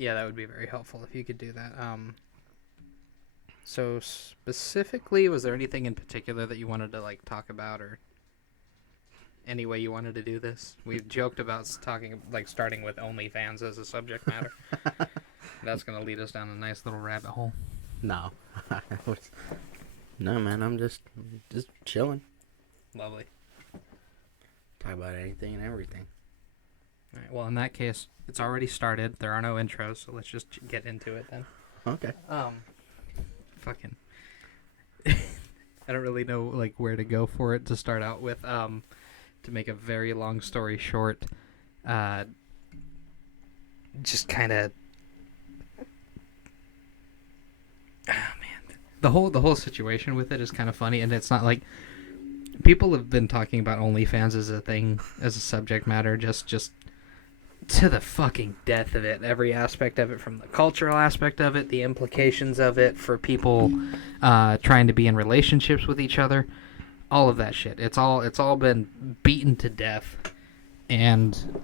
Yeah, that would be very helpful if you could do that. So specifically, was there anything in particular that you wanted to like talk about, or any way you wanted to do this? We joked about talking like starting with OnlyFans as a subject matter. That's gonna lead us down a nice little rabbit hole. No. No, man, I'm just chilling. Lovely. Talk about anything and everything. All right, well, in that case, it's already started. There are no intros, so let's just get into it then. Okay. Fucking. I don't really know like where to go for it to start out with. To make a very long story short, just kind of. Oh man, the whole situation with it is kind of funny, and it's not like people have been talking about OnlyFans as a thing, as a subject matter, just to the fucking death of it. Every aspect of it, from the cultural aspect of it, the implications of it for people trying to be in relationships with each other, all of that shit. It's all been beaten to death, and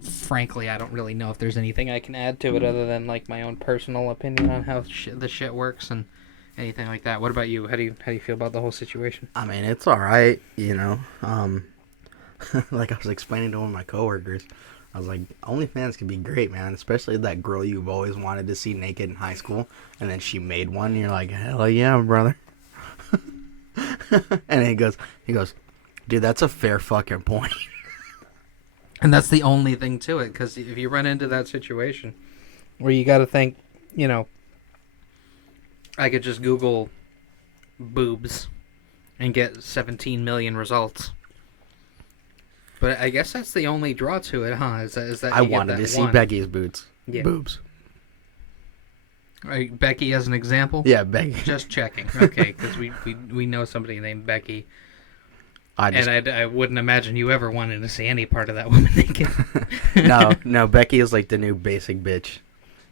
frankly, I don't really know if there's anything I can add to it other than like my own personal opinion on how the shit works and anything like that. What about you? How do you feel about the whole situation? I mean, it's all right, you know. Like I was explaining to one of my coworkers, I was like, OnlyFans can be great, man. Especially that girl you've always wanted to see naked in high school, and then she made one. And you're like, hell yeah, brother. And he goes, dude, that's a fair fucking point. And that's the only thing to it, because if you run into that situation where you got to think, you know, I could just Google boobs and get 17 million results. But I guess that's the only draw to it, huh? Is that I wanted to see Becky's boobs. Yeah. Boobs. Right, Becky as an example? Yeah, Becky. Just checking. Okay, because we know somebody named Becky. I wouldn't imagine you ever wanted to see any part of that woman naked. No, Becky is like the new basic bitch.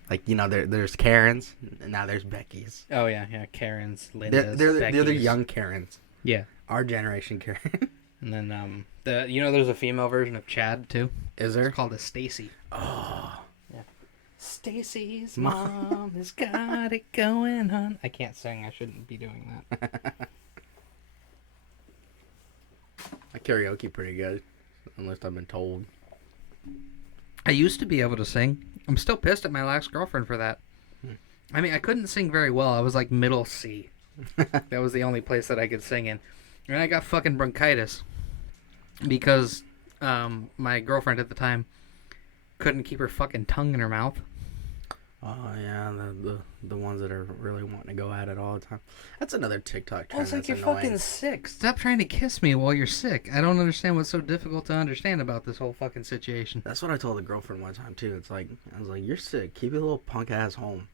Like, you know, there's Karens, and now there's Becky's. Oh, yeah, Karens, Linda's, they're the young Karens. Yeah. Our generation Karen. And then, there's a female version of Chad, too. Is there? It's called a Stacy. Oh. Yeah. Stacy's mom has got it going on. I can't sing. I shouldn't be doing that. I karaoke pretty good, unless I've been told. I used to be able to sing. I'm still pissed at my last girlfriend for that. I mean, I couldn't sing very well. I was like middle C. That was the only place that I could sing in. And I got fucking bronchitis because my girlfriend at the time couldn't keep her fucking tongue in her mouth. Oh, yeah, the ones that are really wanting to go at it all the time. That's another TikTok trend. Well, it's like you're annoying. fucking sick. Stop trying to kiss me while you're sick. I don't understand what's so difficult to understand about this whole fucking situation. That's what I told the girlfriend one time, too. It's like, I was like, you're sick. Keep your little punk ass home.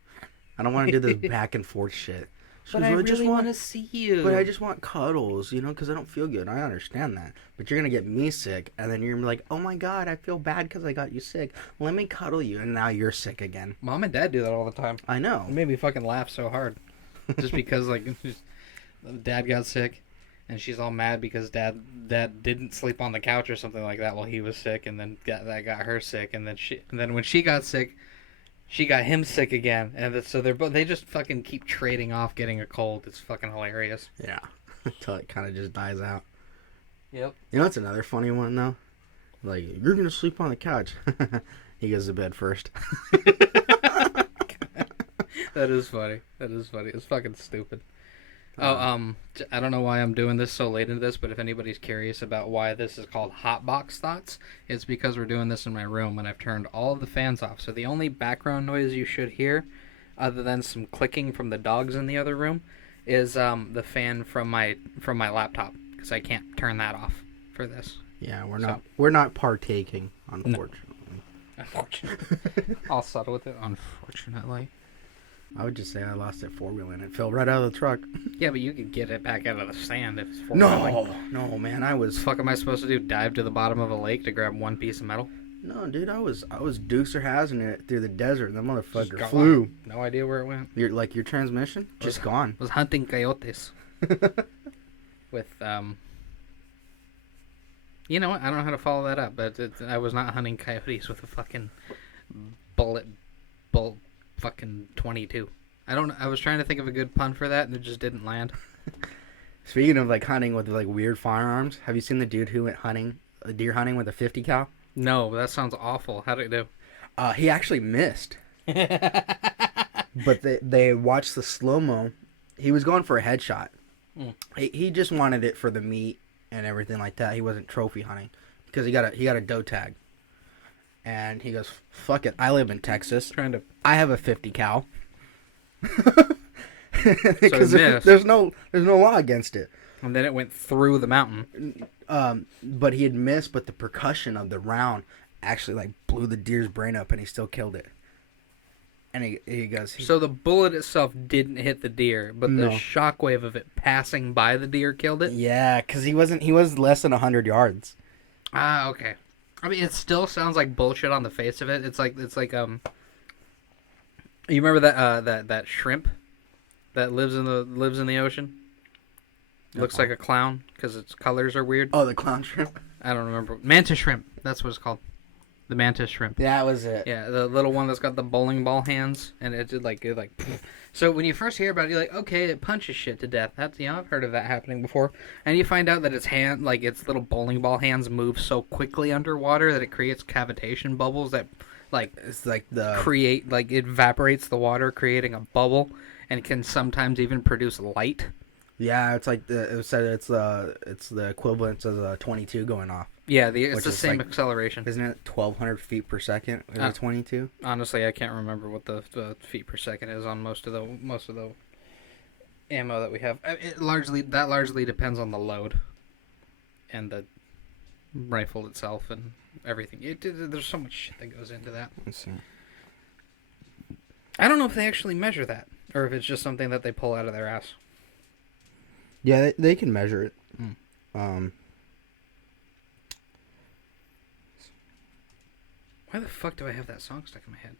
I don't want to do this back and forth shit. But I really want to see you. But I just want cuddles, you know, because I don't feel good. I understand that. But you're going to get me sick, and then you're going to be like, oh my god, I feel bad because I got you sick. Let me cuddle you, and now you're sick again. Mom and Dad do that all the time. I know. It made me fucking laugh so hard. Just because, like, Dad got sick, and she's all mad because Dad didn't sleep on the couch or something like that while he was sick, and then that got her sick, and then when she got sick, she got him sick again, and so they just fucking keep trading off getting a cold. It's fucking hilarious. Yeah, until it kind of just dies out. Yep. You know what's another funny one though? Like, you're gonna sleep on the couch. He goes to bed first. That is funny. It's fucking stupid. I don't know why I'm doing this so late into this, but if anybody's curious about why this is called Hotbox Thoughts, it's because we're doing this in my room and I've turned all of the fans off. So the only background noise you should hear, other than some clicking from the dogs in the other room, is the fan from my laptop, because I can't turn that off for this. Yeah, we're not partaking, unfortunately. No. Unfortunately. I'll settle with it, unfortunately. I would just say I lost it 4-wheeling and it fell right out of the truck. Yeah, but you could get it back out of the sand if it's 4-wheeling. No, man, I was... What the fuck am I supposed to do? Dive to the bottom of a lake to grab one piece of metal? No, dude, I was Deucer Hazing it through the desert, and the motherfucker flew. No idea where it went. Your transmission? Just gone. Was hunting coyotes. With, you know what? I don't know how to follow that up, but I was not hunting coyotes with a fucking bullet 22. I was trying to think of a good pun for that, and it just didn't land. Speaking of like hunting with like weird firearms, have you seen the dude who went deer hunting with a 50 cal? No, that sounds awful. How'd it do? He actually missed. But they watched the slow-mo. He was going for a headshot. He just wanted it for the meat and everything like that. He wasn't trophy hunting because he got a doe tag. And he goes, "Fuck it. I live in Texas. I have a 50 cal." Because there's no law against it. And then it went through the mountain. But he had missed, but the percussion of the round actually like blew the deer's brain up, and he still killed it. And he goes. So the bullet itself didn't hit the deer, but the shockwave of it passing by the deer killed it. Yeah, because he was less than 100 yards. Ah, okay. I mean, it still sounds like bullshit on the face of it. It's like you remember that shrimp that lives in the ocean? Looks like a clown because its colors are weird. Oh, the clown shrimp. I don't remember. Mantis shrimp. That's what it's called. The mantis shrimp. That was it. Yeah, the little one that's got the bowling ball hands, and it did like. So when you first hear about it, you're like, okay, it punches shit to death. That's I've heard of that happening before. And you find out that its little bowling ball hands move so quickly underwater that it creates cavitation bubbles that, it's like create it evaporates the water, creating a bubble, and can sometimes even produce light. Yeah, it's like it's the equivalent of the 22 going off. Yeah, it's the same acceleration. Isn't it 1,200 feet per second? Is it 22? Honestly, I can't remember what the feet per second is on most of the ammo that we have. That largely depends on the load and the rifle itself and everything. There's so much shit that goes into that. Let's see. I don't know if they actually measure that or if it's just something that they pull out of their ass. Yeah, they can measure it. Why the fuck do I have that song stuck in my head?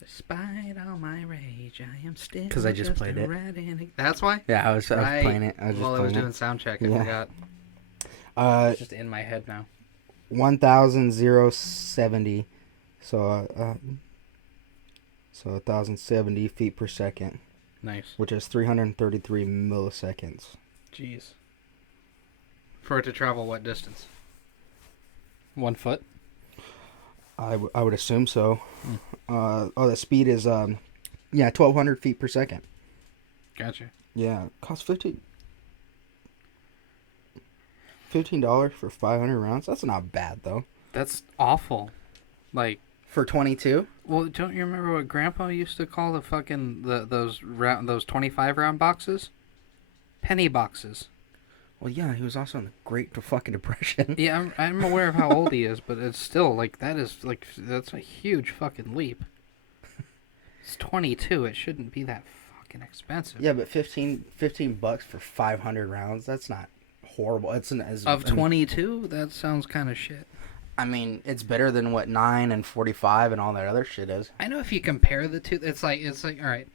Despite all my rage, I am still. Because I just played it. That's why? Yeah, I was playing it. I was doing sound check. I forgot. It's just in my head now. 1,070. So 1,070 feet per second. Nice. Which is 333 milliseconds. Jeez. For it to travel what distance? 1 foot? I would assume so. The speed is 1,200 feet per second. Gotcha. Yeah, costs $15 for 500 rounds. That's not bad though. That's awful. Like for 22. Well, don't you remember what Grandpa used to call the fucking those 25 round boxes? Penny boxes. Well, yeah, he was also in the Great fucking Depression. Yeah, I'm aware of how old he is, but it's still that's a huge fucking leap. It's 22. It shouldn't be that fucking expensive. Yeah, but $15 for 500 rounds. That's not horrible. It's of 22. That sounds kind of shit. I mean, it's better than what 9 and 45 and all that other shit is. I know if you compare the two, it's like all right.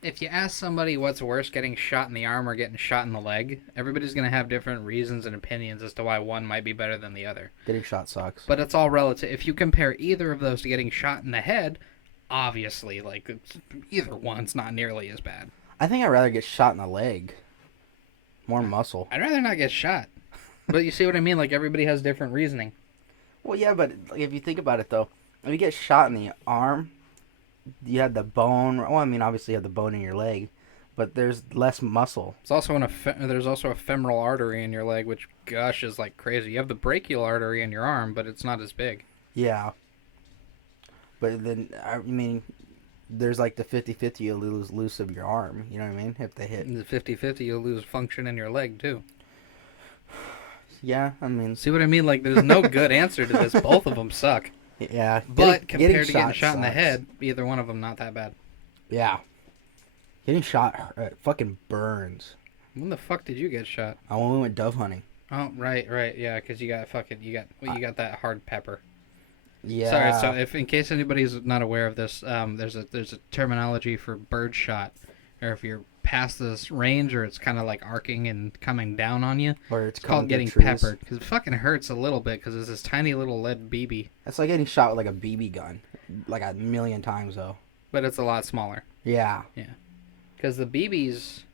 If you ask somebody what's worse, getting shot in the arm or getting shot in the leg, everybody's going to have different reasons and opinions as to why one might be better than the other. Getting shot sucks. But it's all relative. If you compare either of those to getting shot in the head, obviously, either one's not nearly as bad. I think I'd rather get shot in the leg. More muscle. I'd rather not get shot. But you see what I mean? Like, everybody has different reasoning. Well, yeah, but if you think about it, though, if you get shot in the arm, you have the bone. Well, I mean, obviously you have the bone in your leg, but there's less muscle. It's also there's also a femoral artery in your leg, which gushes like crazy. You have the brachial artery in your arm, but it's not as big. Yeah. But then, I mean, there's like the 50-50 you lose loose of your arm. You know what I mean? If they hit. The 50-50 you'll lose function in your leg, too. Yeah, I mean. See what I mean? Like, there's no good answer to this. Both of them suck. Yeah. But compared to getting shot in the head, either one of them not that bad. Yeah. Getting shot fucking burns. When the fuck did you get shot? When we went dove hunting. Oh, right, yeah, because you got that hard pepper. Yeah. Sorry, so if in case anybody's not aware of this, there's a terminology for bird shot, or if you're past this range, or it's kind of like arcing and coming down on you, or it's called getting peppered, because it fucking hurts a little bit, because it's this tiny little lead BB. That's like getting shot with like a BB gun, like a million times though. But it's a lot smaller. Yeah. Because the BB's...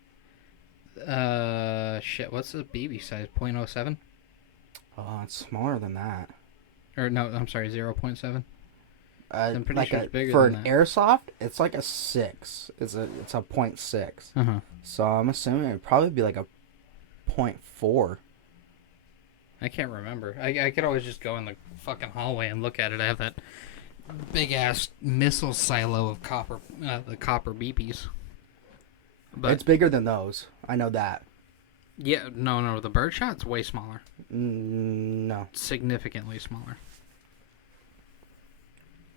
shit, what's the BB size? 0.07? Oh, it's smaller than that. Or no, I'm sorry, 0.7? I'm pretty sure it's bigger for than an that. airsoft, it's like a 6. It's a 0.6. Uh-huh. So I'm assuming it'd probably be like a 0.4. I can't remember. I could always just go in the fucking hallway and look at it. I have that big-ass missile silo of copper, the copper BBs. But It's bigger than those. I know that. yeah, no, the birdshot's way smaller. No. Significantly smaller.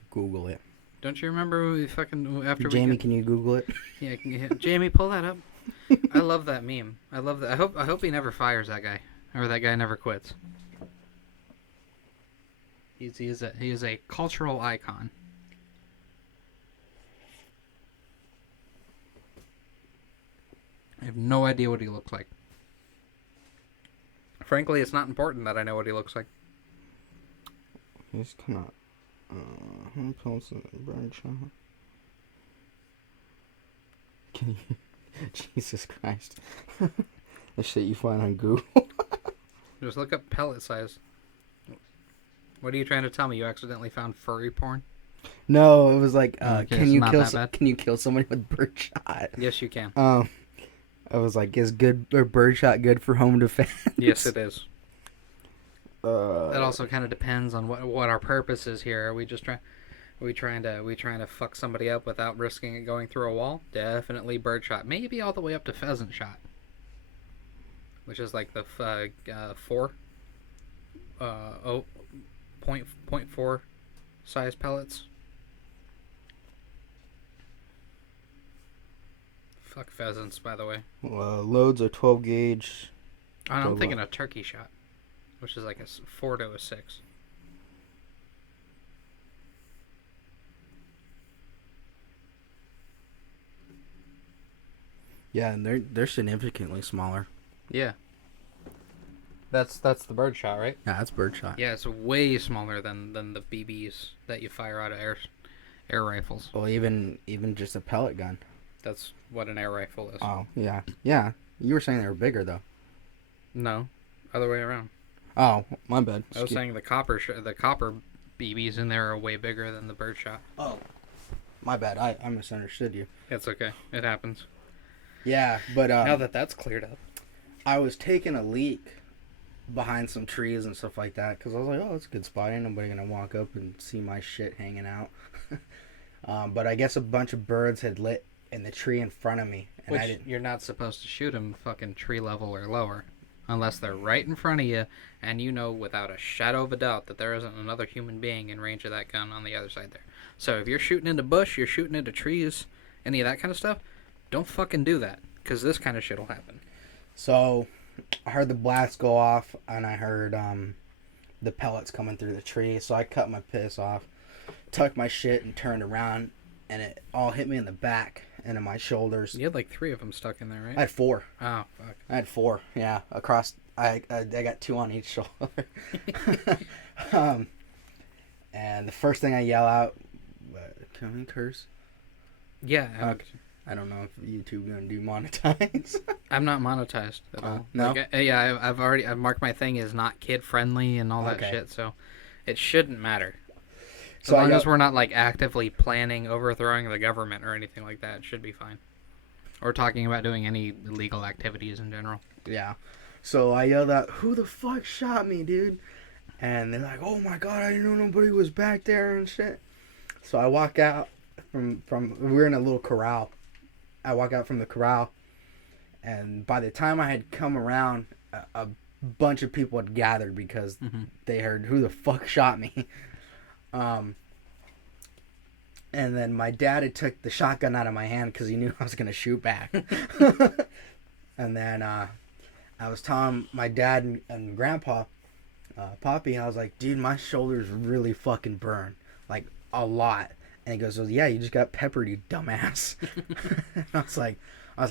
Google it. Don't you remember we fucking after Jamie, we can you Google it? Yeah, Jamie, pull that up. I love that meme. I love that. I hope he never fires that guy, or that guy never quits. He is a cultural icon. I have no idea what he looks like. Frankly, it's not important that I know what he looks like. He's kind of... who posted a bird shot? Can you... Jesus Christ. The shit you find on Google. Just look up pellet size. What are you trying to tell me? You accidentally found furry porn? No, it was like, Okay, can it's you not kill that bad. can you kill somebody with birdshot? Yes, you can. I was like, is good or birdshot good for home defense? Yes, it is. It That also kind of depends on what our purpose is here. Are we just trying to fuck somebody up without risking it going through a wall? Definitely birdshot. Maybe all the way up to pheasant shot, which is like the 0.4 size pellets. Fuck pheasants, by the way. Loads are 12 gauge. I'm thinking a turkey shot, which is like a 4 to a 6. Yeah, and they're significantly smaller. Yeah. That's the birdshot, right? Yeah, that's birdshot. Yeah, it's way smaller than the BBs that you fire out of air rifles. Well, even just a pellet gun. That's what an air rifle is. Oh, yeah. Yeah. You were saying they were bigger, though. No, other way around. Oh, my bad. I was saying the copper BBs in there are way bigger than the birdshot. Oh, my bad. I misunderstood you. It's okay. It happens. Yeah, but Now that that's cleared up. I was taking a leak behind some trees and stuff like that because I was like, oh, it's a good spot. Ain't nobody gonna walk up and see my shit hanging out. But I guess a bunch of birds had lit in the tree in front of me, and Which I didn't. you're not supposed to shoot them fucking tree level or lower. Unless they're right in front of you, and you know without a shadow of a doubt that there isn't another human being in range of that gun on the other side there. So if you're shooting into bush, you're shooting into trees, any of that kind of stuff, don't fucking do that, because this kind of shit will happen. So I heard the blast go off, and I heard the pellets coming through the tree. So I cut my piss off, tucked my shit, and turned around, and it all hit me in the back and in my shoulders. You had like 3 of them stuck in there, right? I had 4. Oh, fuck. I had 4, yeah, across. I got 2 on each shoulder. And the first thing I yell out, can we curse? Yeah. I don't know if YouTube gonna demonetize. I'm not monetized at all. No? Like, I've marked my thing as not kid friendly and all that Okay. shit, so it shouldn't matter. So As long as we're not like actively planning overthrowing the government or anything like that, it should be fine. Or talking about doing any illegal activities in general. Yeah. So I yelled out, "Who the fuck shot me, dude?" And they're like, "Oh my god, I didn't know nobody was back there and shit." So I walk out from we were in a little corral. I walk out from the corral, and by the time I had come around, a bunch of people had gathered because they heard who the fuck shot me. And then my dad had took the shotgun out of my hand because he knew I was gonna shoot back. And then I was telling my dad and grandpa, Poppy, I was like, "Dude, my shoulders really fucking burn, like a lot." And he goes, "Well, yeah, you just got peppered, you dumbass." And I was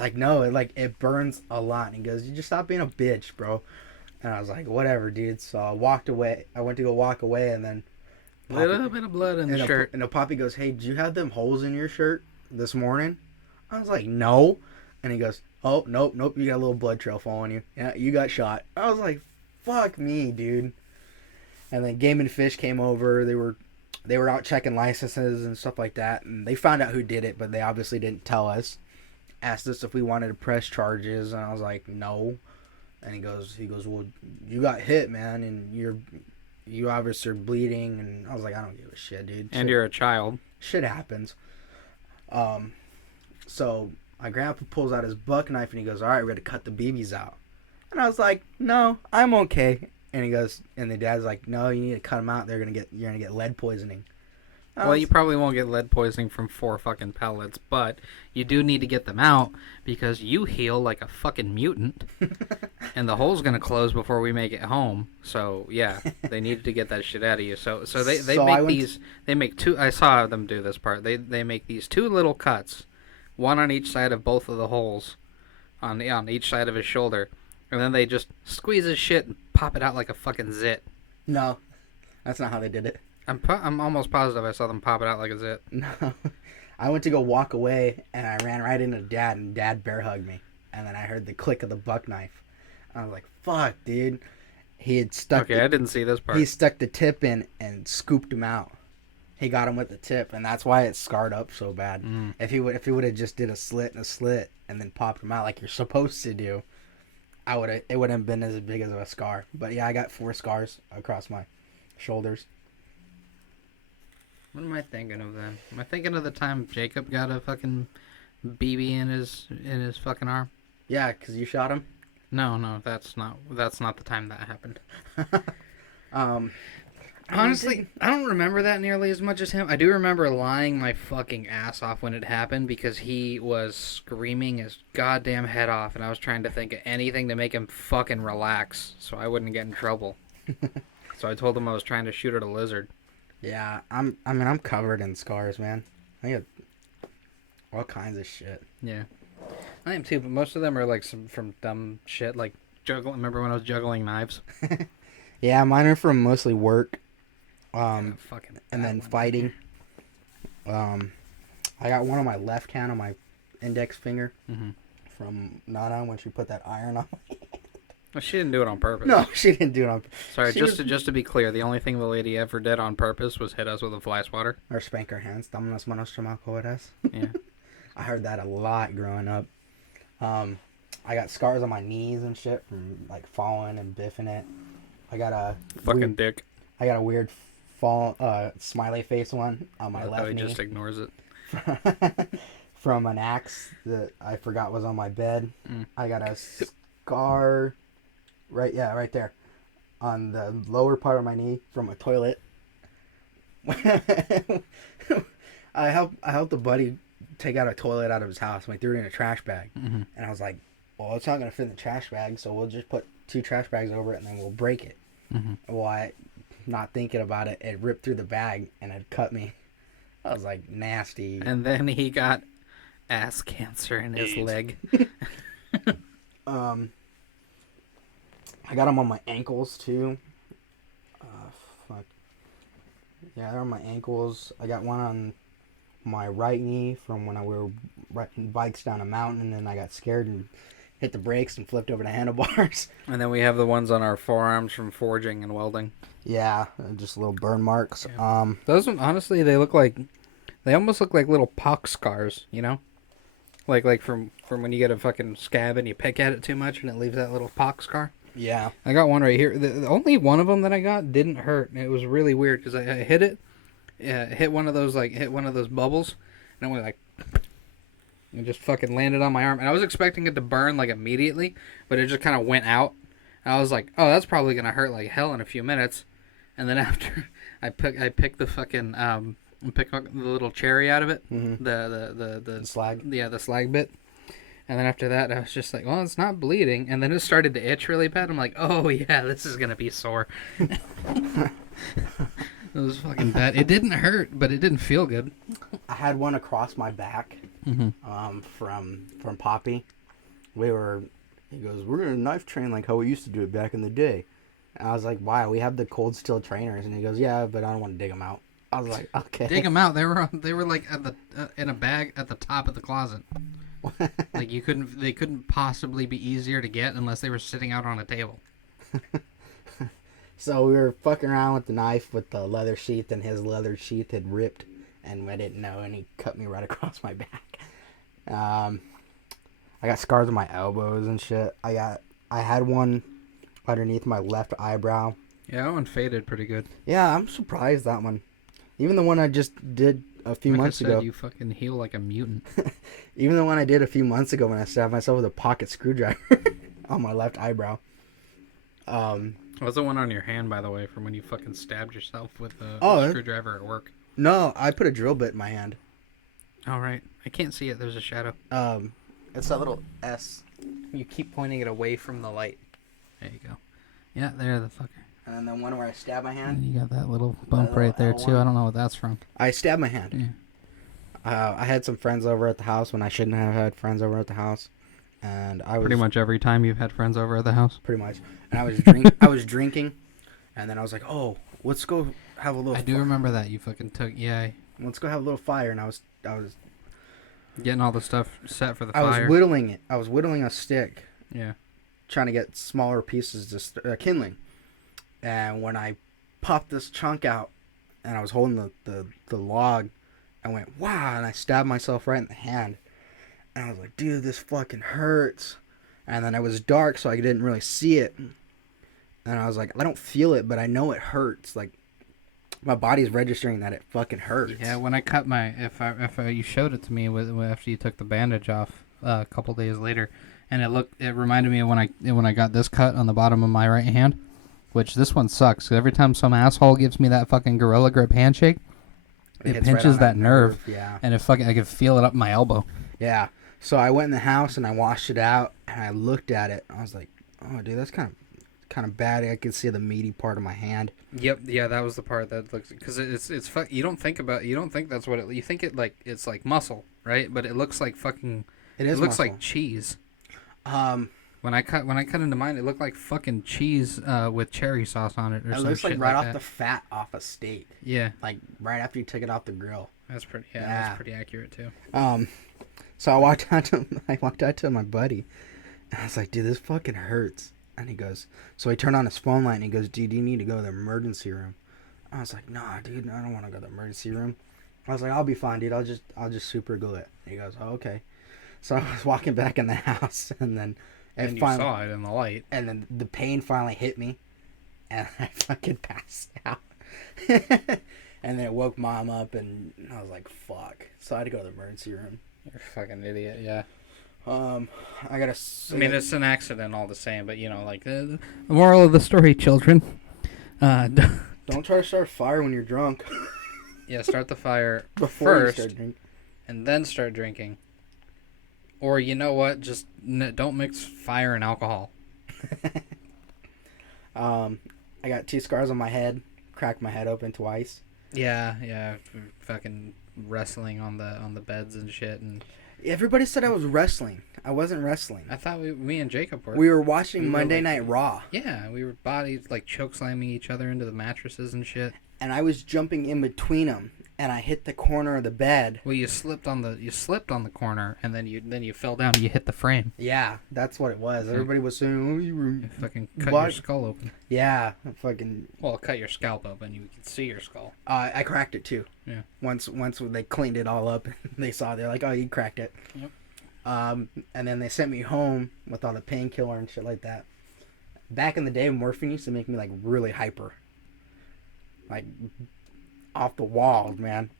like, "No, it burns a lot." And he goes, "You just stop being a bitch, bro." And I was like, "Whatever, dude." So I walked away. I went to go walk away, and then Little bit of blood in the shirt. And the Poppy goes, "Hey, did you have them holes in your shirt this morning?" I was like, "No." And he goes, "Oh, nope, you got a little blood trail following you. Yeah, you got shot." I was like, "Fuck me, dude." And then Game and Fish came over. They were out checking licenses and stuff like that, and they found out who did it, but they obviously didn't tell us. Asked us if we wanted to press charges, and I was like, "No." And he goes, "Well, you got hit, man, and you obviously are bleeding." And I was like, "I don't give a shit, dude. And you're a child. Shit happens." So my grandpa pulls out his buck knife and he goes, "All right, we're gonna cut the BBs out." And I was like, "No, I'm okay." And he goes, and the dad's like, "No, you need to cut them out. You're gonna get lead poisoning." Well, you probably won't get lead poisoning from 4 fucking pellets, but you do need to get them out because you heal like a fucking mutant, and the hole's gonna close before we make it home. So yeah, they needed to get that shit out of you. So they make these. They make 2. I saw them do this part. They make these 2 little cuts, one on each side of both of the holes, on each side of his shoulder, and then they just squeeze his shit and pop it out like a fucking zit. No, that's not how they did it. I'm almost positive I saw them pop it out like a zit. No. I went to go walk away, and I ran right into Dad, and Dad bear hugged me. And then I heard the click of the buck knife. I was like, "Fuck, dude." He had stuck... Okay, I didn't see this part. He stuck the tip in and scooped him out. He got him with the tip, and that's why it scarred up so bad. Mm. If he would have just did a slit and then popped him out like you're supposed to do, it wouldn't have been as big as a scar. But yeah, I got 4 scars across my shoulders. What am I thinking of then? Am I thinking of the time Jacob got a fucking BB in his fucking arm? Yeah, because you shot him? No, that's not the time that happened. Honestly, Honestly, I don't remember that nearly as much as him. I do remember lying my fucking ass off when it happened because he was screaming his goddamn head off, and I was trying to think of anything to make him fucking relax so I wouldn't get in trouble. So I told him I was trying to shoot at a lizard. Yeah, I'm covered in scars, man. I got all kinds of shit. Yeah, I am too, but most of them are like from dumb shit, like juggling. Remember when I was juggling knives? Yeah, mine are from mostly work, Fucking and then fighting. I got one on my left hand on my index finger from Nana when she put that iron on. Well, she didn't do it on purpose. No, she didn't do it on purpose. Sorry, just to be clear, the only thing the lady ever did on purpose was hit us with a fly swatter. Or spank her hands. Dame las manos, chamaco, eres. Yeah. I heard that a lot growing up. I got scars on my knees and shit from like falling and biffing it. I got a fucking dick. I got a weird smiley face one on my left knee. He just ignores it. From an axe that I forgot was on my bed. I got a scar right there on the lower part of my knee from a toilet. I helped a buddy take out a toilet out of his house and we threw it in a trash bag. And I was like, well, it's not going to fit in the trash bag, so we'll just put 2 trash bags over it and then we'll break it. Well, not thinking about it, it ripped through the bag and it cut me. I was like, nasty. And then he got ass cancer in his leg. I got them on my ankles too. Fuck. Yeah, they're on my ankles. I got one on my right knee from when we were riding bikes down a mountain, and then I got scared and hit the brakes and flipped over the handlebars. And then we have the ones on our forearms from forging and welding. Yeah, just little burn marks. Yeah. Those ones, honestly, they almost look like little pox scars, you know? Like from when you get a fucking scab and you pick at it too much and it leaves that little pox scar. Yeah. I got one right here. The only one of them that I got didn't hurt. It was really weird because I hit it. Yeah, hit one of those bubbles, and it went like, it just fucking landed on my arm. And I was expecting it to burn like immediately, but it just kind of went out. And I was like, oh, that's probably gonna hurt like hell in a few minutes. And then after I picked the fucking pick the little cherry out of it, the slag. Yeah, the slag bit. And then after that, I was just like, well, it's not bleeding. And then it started to itch really bad. I'm like, oh yeah, this is gonna be sore. It was fucking bad. It didn't hurt, but it didn't feel good. I had one across my back, from Poppy. He goes, we're gonna knife train like how we used to do it back in the day. And I was like, why? We have the cold steel trainers. And he goes, yeah, but I don't want to dig them out. I was like, okay. Dig them out. They were like at the in a bag at the top of the closet. Like they couldn't possibly be easier to get unless they were sitting out on a table. So we were fucking around with the knife with the leather sheath, and his leather sheath had ripped, and I didn't know, and he cut me right across my back. I got scars on my elbows and shit. I had one underneath my left eyebrow. Yeah, that one faded pretty good. Yeah, I'm surprised that one. Even the one I just did a few months ago. You fucking heal like a mutant. Even the one I did a few months ago when I stabbed myself with a pocket screwdriver on my left eyebrow. What's the one on your hand, by the way, from when you fucking stabbed yourself with a screwdriver at work? No, I put a drill bit in my hand. All right. I can't see it. There's a shadow. It's that little S. You keep pointing it away from the light. There you go. Yeah, there, the fucker. And then the one where I stabbed my hand. And you got that little bump right there, too. I don't know what that's from. I stabbed my hand. Yeah. I had some friends over at the house when I shouldn't have had friends over at the house. And I was... Pretty much every time you've had friends over at the house? Pretty much. And I was drinking. And then I was like, oh, let's go have a little... I do remember that. You fucking took... Yeah. Let's go have a little fire. And I was getting all the stuff set for the fire. I was whittling it. I was whittling a stick. Yeah. Trying to get smaller pieces to kindling. And when I popped this chunk out and I was holding the log, I went, wow, and I stabbed myself right in the hand. And I was like, dude, this fucking hurts. And then it was dark, so I didn't really see it. And I was like, I don't feel it, but I know it hurts. Like, my body's registering that it fucking hurts. Yeah, when I cut my... you showed it to me after you took the bandage off a couple days later, and it reminded me of when I got this cut on the bottom of my right hand, which this one sucks. 'Cause every time some asshole gives me that fucking Gorilla Grip handshake, it pinches right that nerve. Yeah. And I can feel it up my elbow. Yeah. So I went in the house and I washed it out and I looked at it. I was like, oh, dude, that's kind of bad. I could see the meaty part of my hand. Yep. Yeah, that was the part that looks... Because you don't think that's what it... You think it's like muscle, right? But it looks like fucking... It looks muscle. like cheese. When I cut into mine, it looked like fucking cheese with cherry sauce on it, or something. It looks like right off the fat off a steak. Yeah, like right after you took it off the grill. That's pretty. Yeah, that's pretty accurate too. So I walked out to my buddy, and I was like, "Dude, this fucking hurts." And he goes, so he turned on his phone light and he goes, "Dude, you need to go to the emergency room." I was like, "Nah, dude, I don't want to go to the emergency room." I was like, "I'll be fine, dude. I'll just super glue it." He goes, "Oh, okay." So I was walking back in the house, and then. And you saw it in the light. And then the pain finally hit me. And I fucking passed out. And then it woke Mom up. And I was like, fuck. So I had to go to the emergency room. You're a fucking idiot, yeah. I gotta... I mean, it's an accident all the same. But, like, the moral of the story, children. Don't try to start a fire when you're drunk. Yeah, start the fire before first. You start drinking. And then start drinking. Or, you know what, just don't mix fire and alcohol. I got 2 scars on my head. Cracked my head open twice. Yeah. Fucking wrestling on the beds and shit. And everybody said I was wrestling. I wasn't wrestling. I thought me and Jacob were. We were watching Monday Night Raw. Yeah, we were bodies, choke slamming each other into the mattresses and shit. And I was jumping in between them. And I hit the corner of the bed. Well, you slipped on the corner, and then you fell down and you hit the frame. Yeah, that's what it was. Everybody was saying, "Oh, you fucking cut your skull open." Yeah, fucking. Well, cut your scalp open. You could see your skull. I cracked it too. Yeah. Once they cleaned it all up, they saw. They're like, "Oh, you cracked it." Yep. And then they sent me home with all the painkiller and shit like that. Back in the day, morphine used to make me really hyper. Off the walls, man.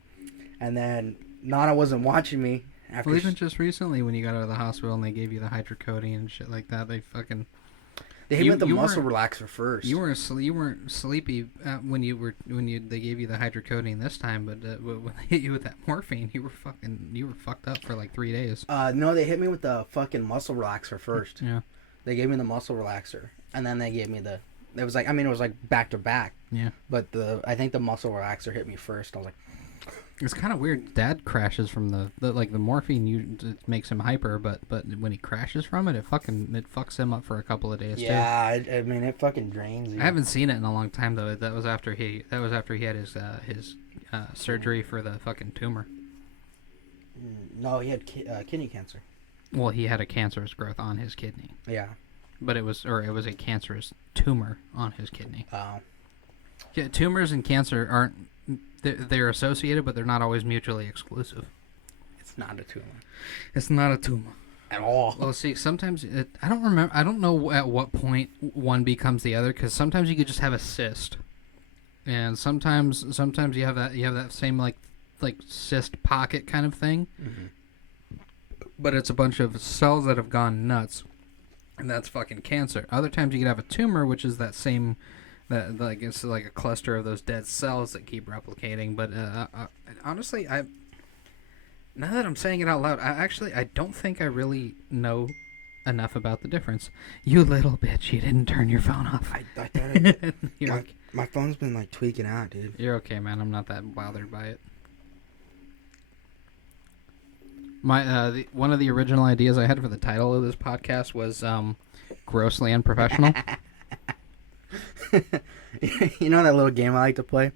And then Nana wasn't watching me. Well, even just recently when you got out of the hospital and they gave you the hydrocodone and shit like that, they hit me with the muscle relaxer first. You weren't sleepy when they gave you the hydrocodone this time, but when they hit you with that morphine, you were fucked up for 3 days. No, they hit me with the fucking muscle relaxer first. Yeah. They gave me the muscle relaxer, and then they gave me it was back to back. Yeah. But I think the muscle relaxer hit me first. I was like, It's kind of weird. Dad crashes from the morphine. It makes him hyper, but when he crashes from it, it fucks him up for a couple of days too. Yeah, I mean it fucking drains you. I haven't seen it in a long time though. That was after he had his surgery for the fucking tumor. No, he had kidney cancer. Well, he had a cancerous growth on his kidney. Yeah. But it was a cancerous tumor on his kidney. Oh. Yeah, tumors and cancer aren't. They're associated, but they're not always mutually exclusive. It's not a tumor. It's not a tumor At all. Well, see, sometimes I don't remember. I don't know at what point one becomes the other, because sometimes you could just have a cyst, and sometimes you have that same like cyst pocket kind of thing, but it's a bunch of cells that have gone nuts, and that's fucking cancer. Other times you could have a tumor, which is that same. That like it's like a cluster of those dead cells that keep replicating. But honestly, now that I'm saying it out loud, I don't think I really know enough about the difference. You little bitch, you didn't turn your phone off. I thought my phone's been like tweaking out, dude. You're okay, man. I'm not that bothered by it. My one of the original ideas I had for the title of this podcast was grossly unprofessional. You know that little game I like to play?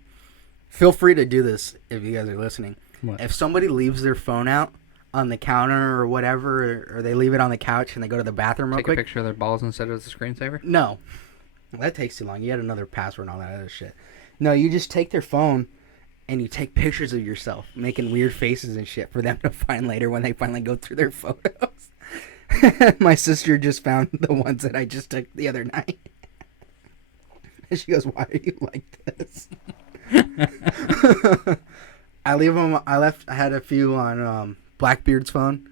Feel free to do this if you guys are listening. What? If somebody leaves their phone out on the counter or whatever, or they leave it on the couch and they go to the bathroom real Take quick. a picture of their balls instead of the screensaver? No. That takes too long. You had another password and all that other shit. No, you just take their phone and you take pictures of yourself making weird faces and shit for them to find later when they finally go through their photos. My sister just found the ones that I just took the other night. And she goes, "Why are you like this?" I leave them. I had a few on Blackbeard's phone.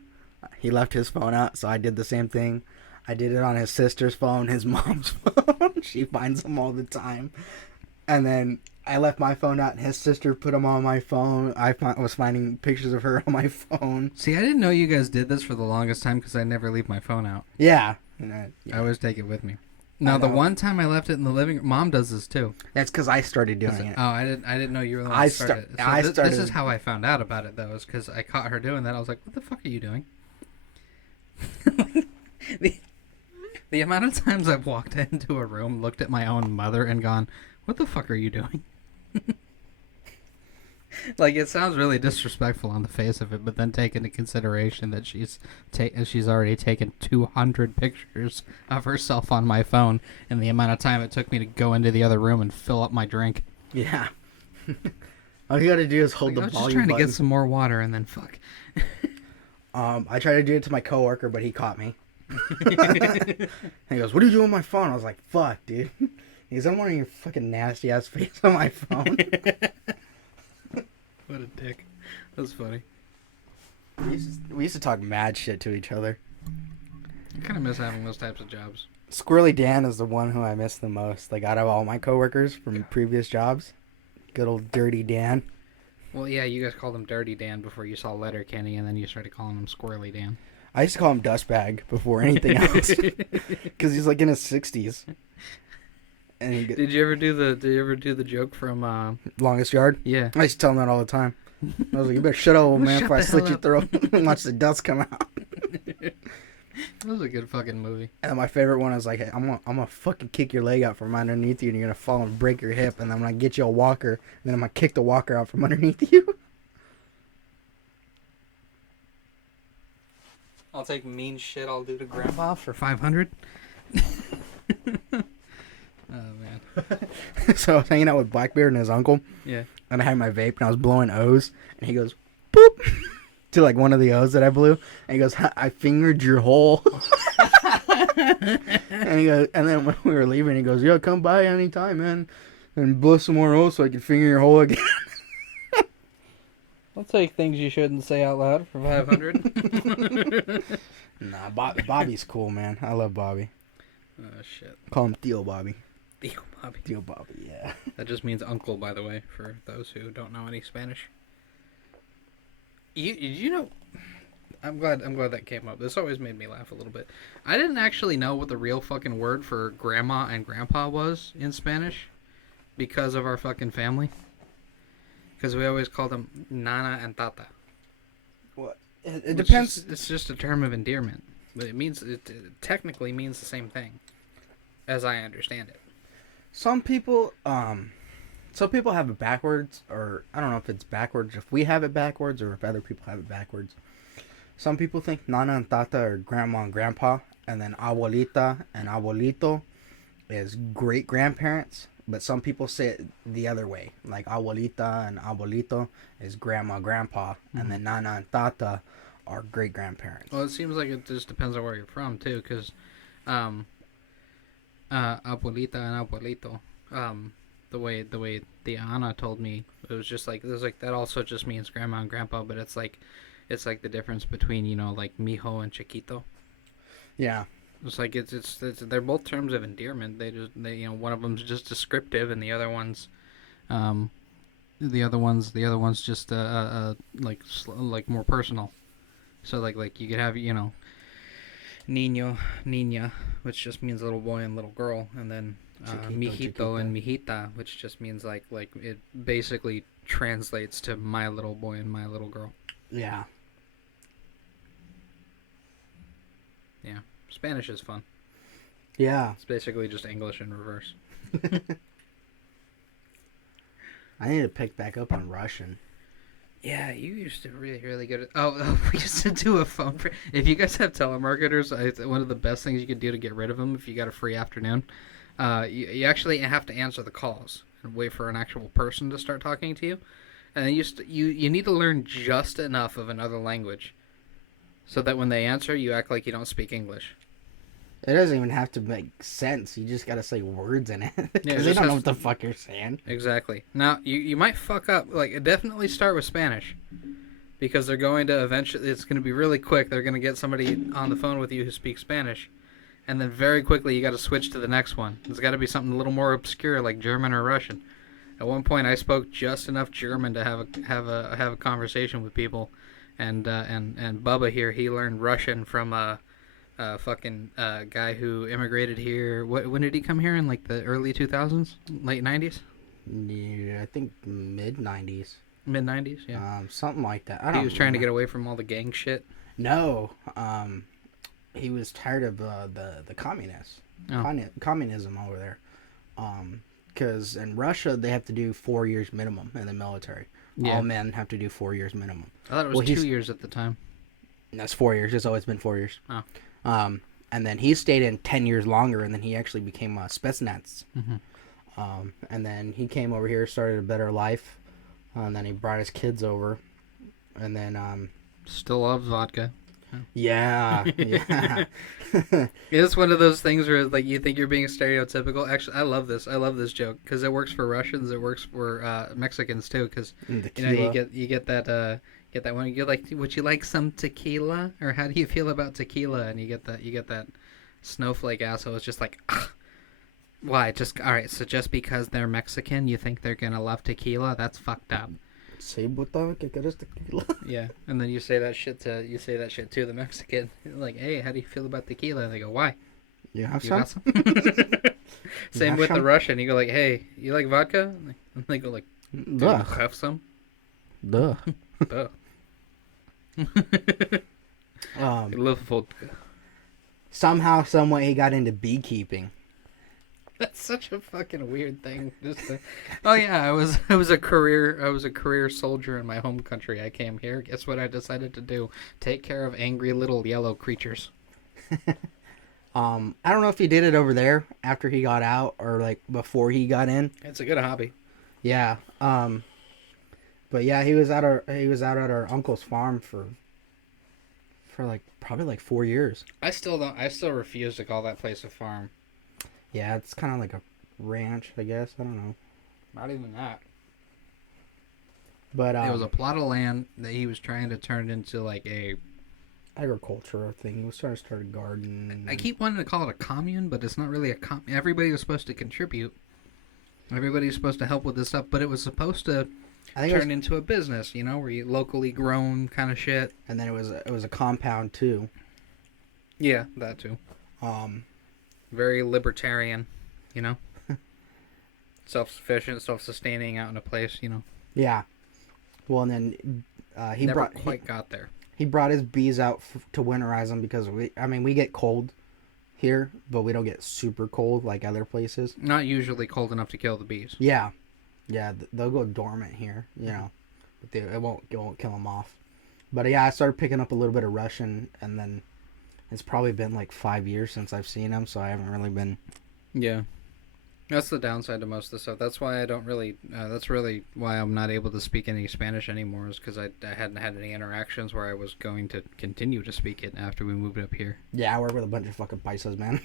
He left his phone out, so I did the same thing. I did it on his sister's phone, his mom's phone. She finds them all the time. And then I left my phone out, and his sister put them on my phone. I was finding pictures of her on my phone. See, I didn't know you guys did this for the longest time because I never leave my phone out. Yeah. I always take it with me. Now, the one time I left it in the living room, Mom does this too. That's because I started doing it. Oh, I didn't know you were the one that started it. This is how I found out about it, though, is because I caught her doing that. I was like, what the fuck are you doing? The amount of times I've walked into a room, looked at my own mother, and gone, what the fuck are you doing? Like, it sounds really disrespectful on the face of it, but then take into consideration that she's already taken 200 pictures of herself on my phone, and the amount of time it took me to go into the other room and fill up my drink. Yeah. All you gotta do is hold the volume button. I was just trying to get some more water, and then fuck. I tried to do it to my coworker, but he caught me. He goes, "What are you doing on my phone?" I was like, "Fuck, dude." He goes, "I'm wanting your fucking nasty ass face on my phone." What a dick. That's funny. We used to talk mad shit to each other. I kind of miss having those types of jobs. Squirrely Dan is the one who I miss the most. Like, out of all my coworkers from previous jobs. Good old Dirty Dan. Well, yeah, you guys called him Dirty Dan before you saw Letterkenny, and then you started calling him Squirrely Dan. I used to call him Dustbag before anything else. Because he's like in his 60s. And Did you ever do the joke from Longest Yard? Yeah. I used to tell him that all the time. I was like, "You better shut up, old man, before I slit your throat and watch the dust come out." That was a good fucking movie. And my favorite one is like, "Hey, I'm gonna fucking kick your leg out from underneath you, and you're gonna fall and break your hip, and then I'm gonna get you a walker, and then I'm gonna kick the walker out from underneath you." I'll take mean shit I'll do to Grandpa for 500. Oh, man. So I was hanging out with Blackbeard and his uncle. Yeah. And I had my vape and I was blowing O's. And he goes, boop, to like one of the O's that I blew. And he goes, "I fingered your hole." And he goes, and then when we were leaving, he goes, "Yo, come by anytime, man. And blow some more O's so I can finger your hole again." I'll take things you shouldn't say out loud for 500. Nah, Bobby's cool, man. I love Bobby. Oh, shit. Call him Theo Bobby. Theo Bobby. Theo Bobby, yeah. That just means uncle, by the way, for those who don't know any Spanish. You know, I'm glad that came up. This always made me laugh a little bit. I didn't actually know what the real fucking word for grandma and grandpa was in Spanish because of our fucking family. Because we always called them Nana and Tata. What? It depends. It's just a term of endearment, but it technically means the same thing, as I understand it. Some people have it backwards, or I don't know if it's backwards, if we have it backwards, or if other people have it backwards. Some people think Nana and Tata are grandma and grandpa, and then Abuelita and Abuelito is great-grandparents, but some people say it the other way. Like Abuelita and Abuelito is grandma, grandpa, and then Nana and Tata are great-grandparents. Well, it seems like it just depends on where you're from, too, because Abuelita and Abuelito, the way the Ana told me, it was like that also just means grandma and grandpa, but it's like the difference between, like mijo and chiquito. Yeah. It's like it's they're both terms of endearment. They one of them's just descriptive, and the other one's just like more personal. So like you could have niño, niña, which just means little boy and little girl, and then Chiquito, mijito chiquita. and mijita, which just means like it basically translates to my little boy and my little girl. Yeah. Yeah. Spanish is fun. Yeah. It's basically just English in reverse. I need to pick back up on Russian. Yeah, you used to really, really good at... Oh, we used to do a phone... If you guys have telemarketers, one of the best things you could do to get rid of them if you got a free afternoon, you actually have to answer the calls and wait for an actual person to start talking to you. And then you need to learn just enough of another language so that when they answer, you act like you don't speak English. It doesn't even have to make sense. You just gotta say words in it. Because they don't know what the fuck you're saying. Exactly. Now, you might fuck up. Like, definitely start with Spanish. Because they're going to eventually... It's going to be really quick. They're going to get somebody on the phone with you who speaks Spanish. And then very quickly, you got to switch to the next one. There's got to be something a little more obscure, like German or Russian. At one point, I spoke just enough German to have a conversation with people. And Bubba here, he learned Russian from a fucking guy who immigrated here. When did he come here? In like the early 2000s, late 90s? Yeah, I think mid 90s. Mid 90s, yeah. Something like that. He was trying to get away from all the gang shit. No, he was tired of the communists, communism over there. Because in Russia they have to do 4 years minimum in the military. Yeah. All men have to do 4 years minimum. I thought it was 2 years at the time. That's 4 years. It's always been 4 years. Oh. And then he stayed in 10 years longer, and then he actually became a Spetsnaz. Mm-hmm. And then he came over here, started a better life, and then he brought his kids over, and then still loves vodka. Yeah. It's one of those things where like you think you're being stereotypical. Actually, I love this joke because it works for Russians. It works for Mexicans too. Because you get that one. You're like, would you like some tequila, or how do you feel about tequila? And you get that snowflake asshole. It's just like, ugh. Why? All right. So just because they're Mexican, you think they're gonna love tequila? That's fucked up. Sí, puta, ¿qué quieres tequila? Yeah, and then you say that shit to the Mexican. Like, hey, how do you feel about tequila? And they go, why? You have some? Same with the Russian. You go like, hey, you like vodka? And they go like, do you have some? Duh. Duh. I love vodka. Somehow, someway, he got into beekeeping. That's such a fucking weird thing. Oh yeah, I was a career soldier in my home country. I came here. Guess what I decided to do? Take care of angry little yellow creatures. I don't know if he did it over there after he got out or like before he got in. It's a good hobby. Yeah. But yeah, he was out at our uncle's farm for like probably like 4 years. I still refuse to call that place a farm. Yeah, it's kind of like a ranch, I guess. I don't know. Not even that. But it was a plot of land that he was trying to turn into like a agriculture thing. He was trying to start a garden. I keep wanting to call it a commune, but it's not really a commune. Everybody was supposed to contribute. Everybody was supposed to help with this stuff, but it was supposed to turn into a business, where you locally grown kind of shit. And then it was a compound too. Yeah, that too. Very libertarian, Self-sufficient, self-sustaining out in a place, Yeah. Well, and then he Never brought quite got there. he brought his bees out to winterize them because we get cold here, but we don't get super cold like other places. Not usually cold enough to kill the bees. Yeah, yeah, they'll go dormant here, but it won't kill them off. But yeah, I started picking up a little bit of Russian, and then it's probably been like 5 years since I've seen them, so I haven't really been. Yeah. That's the downside to most of the stuff. That's why I don't really. That's really why I'm not able to speak any Spanish anymore. Is because I hadn't had any interactions where I was going to continue to speak it after we moved up here. Yeah, I work with a bunch of fucking paisas, man.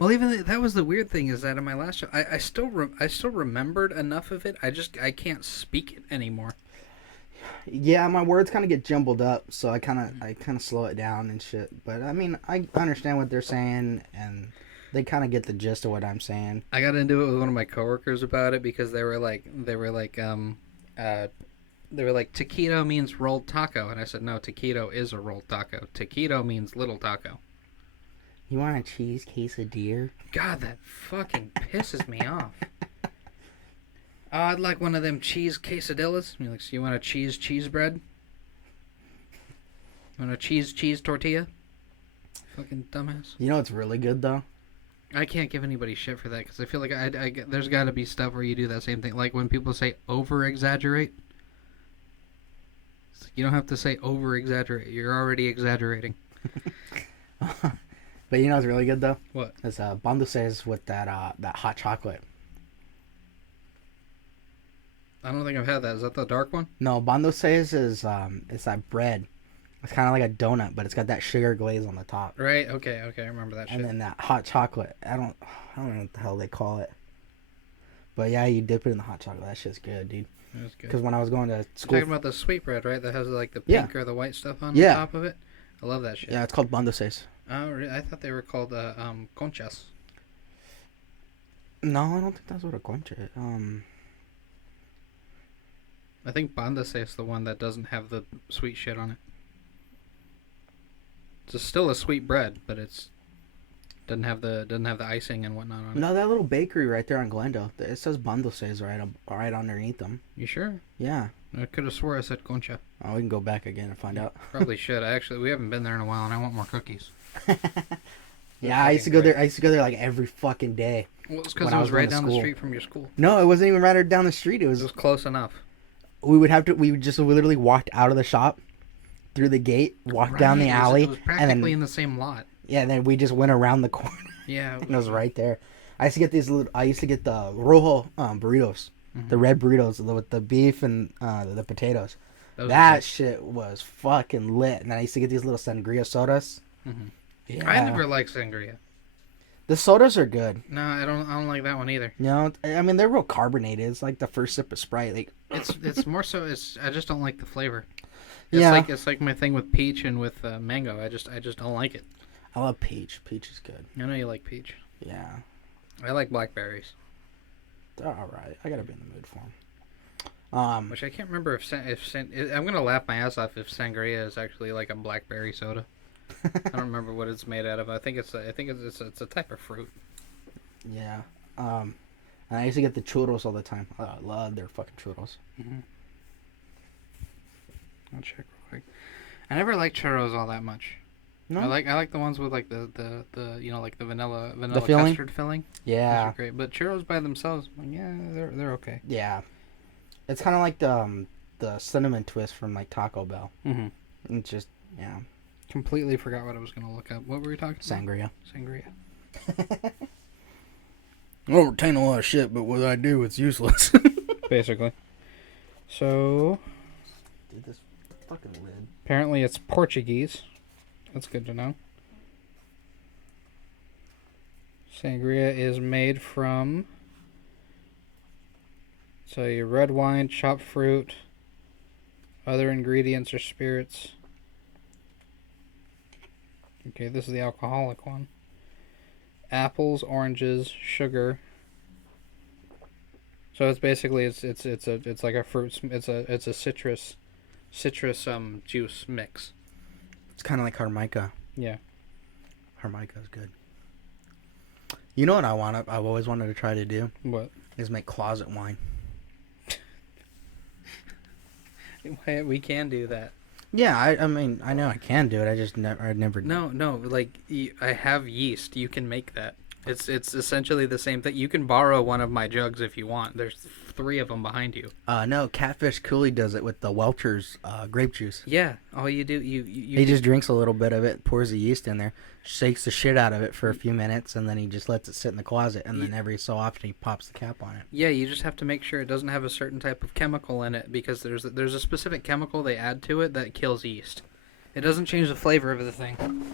Well, even that was the weird thing is that in my last job, I still remembered enough of it. I can't speak it anymore. Yeah, my words kind of get jumbled up, so I kind of slow it down and shit. But I mean, I understand what they're saying, and they kind of get the gist of what I'm saying. I got into it with one of my coworkers about it because they were like taquito means rolled taco, and I said no, taquito is a rolled taco. Taquito means little taco. You want a cheese quesadilla? God, that fucking pisses me off. Oh, I'd like one of them cheese quesadillas. You're like, so you want a cheese bread? You want a cheese tortilla? Fucking dumbass. You know what's really good though? I can't give anybody shit for that because I feel like there's got to be stuff where you do that same thing. Like when people say over-exaggerate. You don't have to say over-exaggerate. You're already exaggerating. But you know what's really good though? What? It's banduces with that hot chocolate. I don't think I've had that. Is that the dark one? No, banduces is it's that bread. It's kind of like a donut, but it's got that sugar glaze on the top. Right. Okay. I remember that shit. And then that hot chocolate. I don't know what the hell they call it. But yeah, you dip it in the hot chocolate. That shit's good, dude. It was good. Because when I was going to You're school, talking about the sweet bread, right? That has like the pink or the white stuff on Yeah. the top of it. I love that shit. yeah, it's called banduces. Oh, really? I thought they were called conchas. No, I don't think that's what a concha is. I think bandase is the one that doesn't have the sweet shit on it. It's still a sweet bread, but it's doesn't have the icing and whatnot on it. No, that little bakery right there on Glendale. It says banduces right underneath them. You sure? Yeah. I could have swore I said concha. Oh, we can go back again and find out. Probably should. We haven't been there in a while, and I want more cookies. Yeah, I used to go there. I used to go there like every fucking day. Well, it's because it was right down the street from your school. No, it wasn't even right down the street. It was close enough. we literally walked out of the shop, through the gate, walked down the alley, It was practically in the same lot. Yeah, and then we just went around the corner. Yeah, and it was right there. I used to get the rojo burritos, the red burritos with the beef and the potatoes. That shit was fucking lit. And then I used to get these little sangria sodas. Mm-hmm. Yeah. I never liked sangria. The sodas are good. No, I don't like that one either. No, I mean they're real carbonated. It's like the first sip of Sprite. Like it's more so. I just don't like the flavor. It's like my thing with peach and with mango. I just don't like it. I love peach. Peach is good. I know you like peach. Yeah. I like blackberries. They're all right. I gotta be in the mood for them. Which I can't remember if I'm gonna laugh my ass off if sangria is actually like a blackberry soda. I don't remember what it's made out of. I think it's a type of fruit. Yeah. And I used to get the churros all the time. I love their fucking churros. Mm-hmm. I'll check real quick. I never liked churros all that much. No? I like the ones with like the like the vanilla custard filling. Yeah. Those are great. But churros by themselves, yeah, they're okay. Yeah. It's kind of like the cinnamon twist from like Taco Bell. Mm-hmm. It's just Completely forgot what I was gonna look up. What were we talking about? Sangria. I don't retain a lot of shit, but what I do, it's useless. Basically. So. Dude, this fucking lid. Apparently it's Portuguese. That's good to know. Sangria is made from your red wine, chopped fruit, other ingredients or spirits. Okay, this is the alcoholic one. Apples, oranges, sugar. So it's basically it's like a fruit. It's a citrus juice mix. It's kind of like Harmonica. Yeah. Harmonica is good. You know what I've always wanted to try to do? What? Is make closet wine. We can do that. Yeah, I mean, I know I can do it. I just I never. No, like I have yeast. You can make that. It's essentially the same thing. You can borrow one of my jugs if you want. There's 3 of them behind you. No, Catfish Cooley does it with the Welch's grape juice. Yeah, all you do He just drinks a little bit of it, pours the yeast in there, shakes the shit out of it for a few minutes, and then he just lets it sit in the closet. And then every so often he pops the cap on it. Yeah, you just have to make sure it doesn't have a certain type of chemical in it because there's a specific chemical they add to it that kills yeast. It doesn't change the flavor of the thing.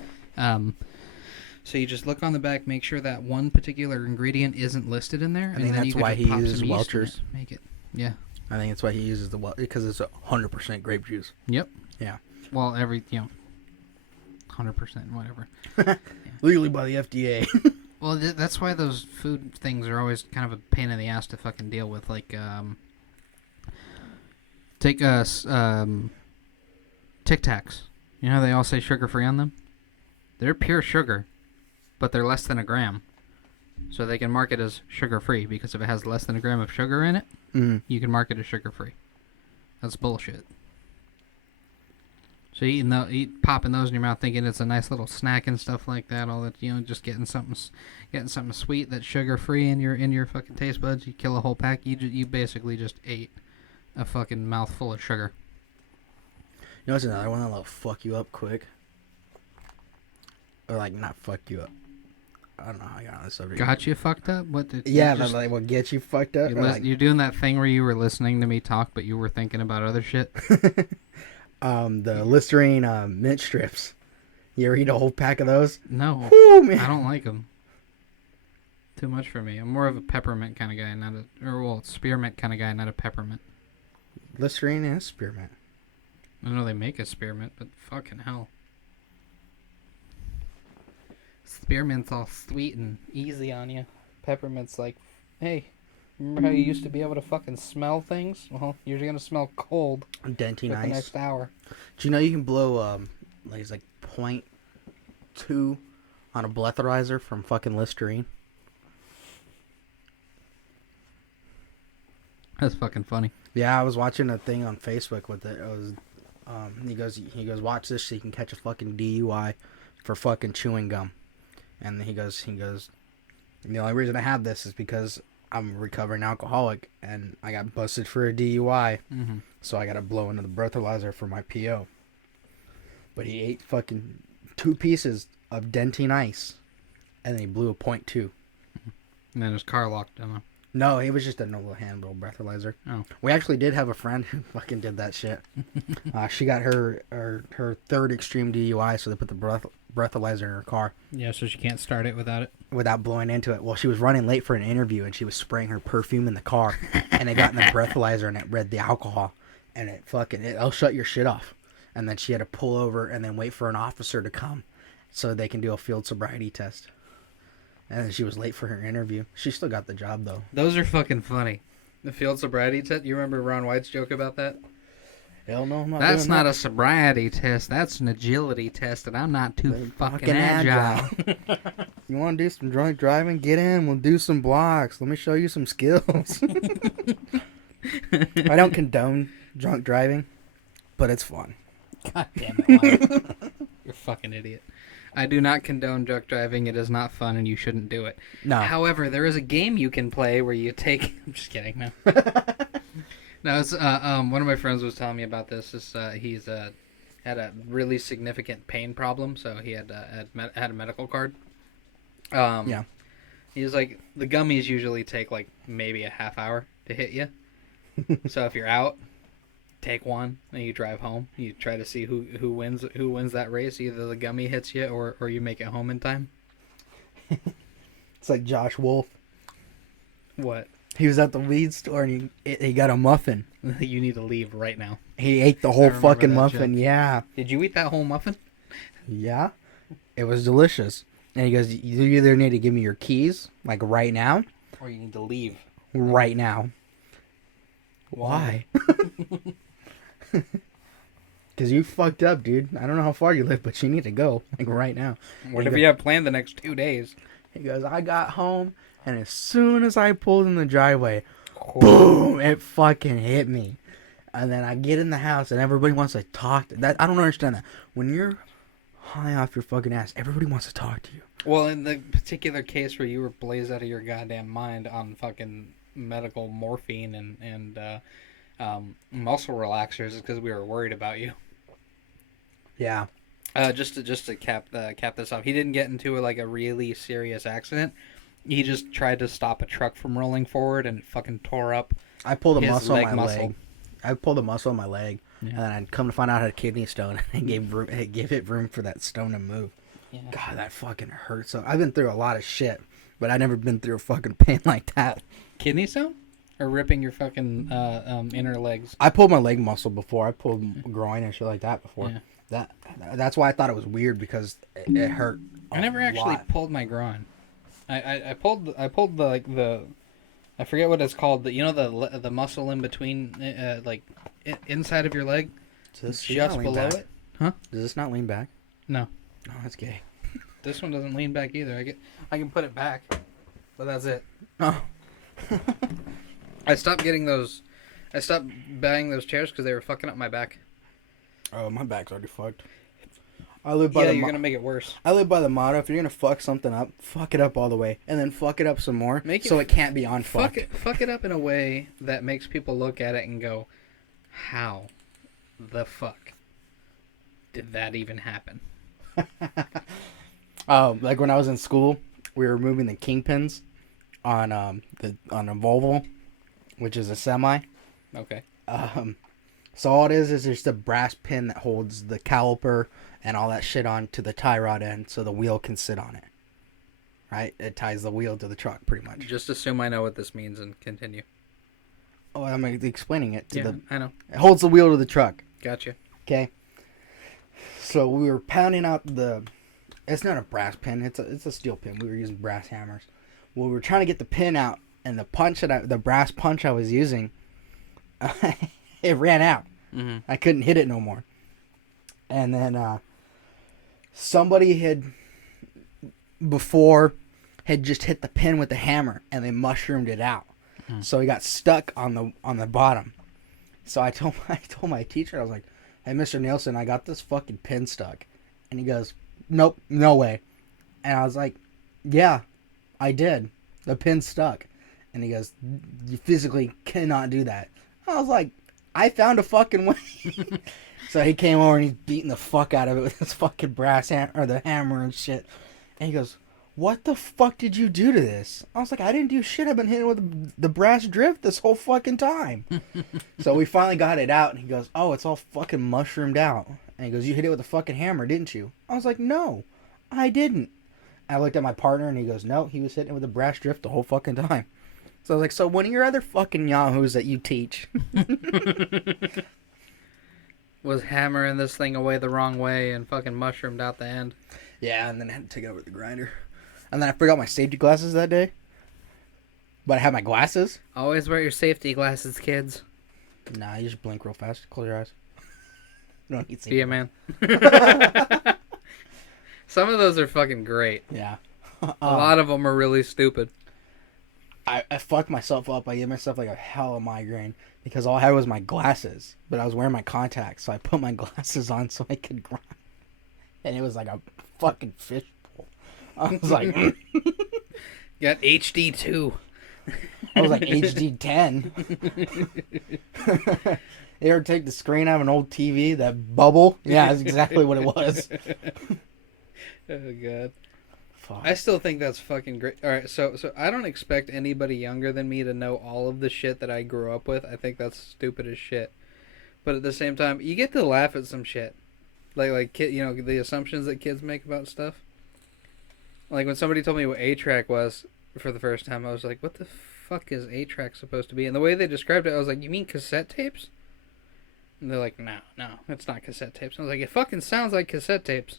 So you just look on the back, make sure that one particular ingredient isn't listed in there, I think that's why he uses Welch's. Make it. Yeah. I think that's why he uses the because it's 100% grape juice. Yep. Yeah. Well, 100%, whatever. Yeah. Legally by the FDA. Well, that's why those food things are always kind of a pain in the ass to fucking deal with. Like, take Tic Tacs. You know how they all say sugar-free on them? They're pure sugar, but they're less than a gram. So they can mark it as sugar-free, because if it has less than a gram of sugar in it, you can mark it as sugar-free. That's bullshit. So popping those in your mouth, thinking it's a nice little snack and stuff like that, all that, just getting something sweet that's sugar-free in your fucking taste buds. You kill a whole pack, you basically just ate a fucking mouthful of sugar. You know what's another one that'll fuck you up quick? Or, like, not fuck you up. I don't know how I got on this subject. Got you fucked up? What? Like, what gets you fucked up? You're doing that thing where you were listening to me talk, but you were thinking about other shit? The Listerine mint strips. You ever eat a whole pack of those? No. Ooh, man. I don't like them. Too much for me. I'm more of a peppermint kind of guy, spearmint kind of guy, not a peppermint. Listerine and spearmint. I know they make a spearmint, but fucking hell. Spearmint's all sweet and easy on you. Peppermint's like, hey, remember how you used to be able to fucking smell things? Well, you're gonna smell cold Denty for nice. the next hour. Do you know you can blow it's like 0.2 on a breathalyzer from fucking Listerine? That's fucking funny. Yeah, I was watching a thing on Facebook with it. It was he goes watch this so you can catch a fucking DUI for fucking chewing gum. And he goes, the only reason I have this is because I'm a recovering alcoholic and I got busted for a DUI. Mm-hmm. So I got to blow into the breathalyzer for my PO. But he ate fucking 2 pieces of Dentine ice and then he blew a 0.2. And then his car locked him up. No, it was just a normal handle breathalyzer. Oh. We actually did have a friend who fucking did that shit. She got her 3rd extreme DUI, so they put the breathalyzer in her car. Yeah, so she can't start it without it? Without blowing into it. Well, she was running late for an interview, and she was spraying her perfume in the car, and it got in the breathalyzer, and it read the alcohol, and it'll shut your shit off. And then she had to pull over and then wait for an officer to come so they can do a field sobriety test. And then she was late for her interview. She still got the job, though. Those are fucking funny. The field sobriety test. You remember Ron White's joke about that? Hell no, I'm not That's doing not that. a sobriety test. That's an agility test, and I'm not too fucking agile. You want to do some drunk driving? Get in. We'll do some blocks. Let me show you some skills. I don't condone drunk driving, but it's fun. God damn it, Wyatt. You're a fucking idiot. I do not condone drunk driving. It is not fun, and you shouldn't do it. No. However, there is a game you can play where you take... I'm just kidding, no. No, it's, one of my friends was telling me about this. He's had a really significant pain problem, so he had a medical card. Yeah. He was like, the gummies usually take like maybe a half hour to hit you. So if you're out, take one, and you drive home. You try to see who wins that race. Either the gummy hits you or you make it home in time. It's like Josh Wolf. What? He was at the weed store and he got a muffin. You need to leave right now. He ate the whole fucking that muffin. joke. Yeah. Did you eat that whole muffin? Yeah. It was delicious. And he goes, you either need to give me your keys, like right now, Or you need to leave. right now. Why? Because you fucked up, dude. I don't know how far you live, but you need to go, like right now. What if you have planned the next 2 days? He goes, I got home, and as soon as I pulled in the driveway, boom, it fucking hit me. And then I get in the house and everybody wants to talk. That I don't understand that. When you're high off your fucking ass, everybody wants to talk to you. Well, in the particular case where you were blazed out of your goddamn mind on fucking medical morphine and muscle relaxers, is because we were worried about you. Yeah. Just to cap this off, he didn't get into a really serious accident. He just tried to stop a truck from rolling forward and it fucking tore up. I pulled a his muscle in my muscle. leg. I pulled a muscle in my leg, and then I'd come to find out I had a kidney stone, and it gave it room for that stone to move. Yeah. God, that fucking hurt. So I've been through a lot of shit, but I've never been through a fucking pain like that. Kidney stone? Or ripping your fucking inner legs? I pulled my leg muscle before. I pulled groin and shit like that before. Yeah. That's why I thought it was weird, because it hurt. I never actually pulled my groin. I pulled the I forget what it's called. The muscle in between, inside of your leg, just below it. Huh? Does this not lean back? No. Oh, that's gay. This one doesn't lean back either. I can put it back, but that's it. Oh. I stopped getting those. I stopped buying those chairs because they were fucking up my back. Oh, my back's already fucked. You're gonna make it worse. I live by the motto: if you're gonna fuck something up, fuck it up all the way, and then fuck it up some more, so it can't be unfucked. Fuck it up in a way that makes people look at it and go, "How the fuck did that even happen?" Like when I was in school, we were moving the kingpins on a Volvo, which is a semi. Okay. So all it is just a brass pin that holds the caliper and all that shit on to the tie rod end, so the wheel can sit on it. Right? It ties the wheel to the truck, pretty much. Just assume I know what this means and continue. Oh, I'm explaining it to I know. It holds the wheel to the truck. Gotcha. Okay. So we were pounding out it's not a brass pin, it's a steel pin. We were using brass hammers. Well, we were trying to get the pin out, and the brass punch I was using, it ran out. Mm-hmm. I couldn't hit it no more. And then somebody had just hit the pin with the hammer, and they mushroomed it out. Mm-hmm. So it got stuck on the bottom. So I told my teacher, I was like, "Hey, Mr. Nielsen, I got this fucking pin stuck." And he goes, "Nope, no way." And I was like, "Yeah, I did. The pin stuck." And he goes, "You physically cannot do that." I was like, "I found a fucking way." So he came over and he's beating the fuck out of it with his fucking brass the hammer and shit. And he goes, "What the fuck did you do to this?" I was like, "I didn't do shit. I've been hitting with the brass drift this whole fucking time." So we finally got it out, and he goes, "Oh, it's all fucking mushroomed out." And he goes, "You hit it with a fucking hammer, didn't you?" I was like, "No, I didn't." I looked at my partner, and he goes, "No, he was hitting it with a brass drift the whole fucking time." So I was like, "So one of your other fucking yahoos that you teach was hammering this thing away the wrong way and fucking mushroomed out the end." Yeah, and then I had to take it over the grinder. And then I forgot my safety glasses that day. But I had my glasses. Always wear your safety glasses, kids. Nah, you just blink real fast. Close your eyes. You don't need safety. Be a man. Some of those are fucking great. Yeah. A lot of them are really stupid. I fucked myself up. I gave myself like a hell of a migraine because all I had was my glasses, but I was wearing my contacts, so I put my glasses on so I could grind. And it was like a fucking fishbowl. I was like, got HD2. I was like HD10. You ever take the screen out of an old TV, that bubble? Yeah, that's exactly what it was. Oh god. Fuck. I still think that's fucking great. All right, so I don't expect anybody younger than me to know all of the shit that I grew up with. I think that's stupid as shit. But at the same time, you get to laugh at some shit, like kid, the assumptions that kids make about stuff. Like when somebody told me what 8-track was for the first time, I was like, "What the fuck is 8-track supposed to be?" And the way they described it, I was like, "You mean cassette tapes?" And they're like, "No, it's not cassette tapes." I was like, "It fucking sounds like cassette tapes."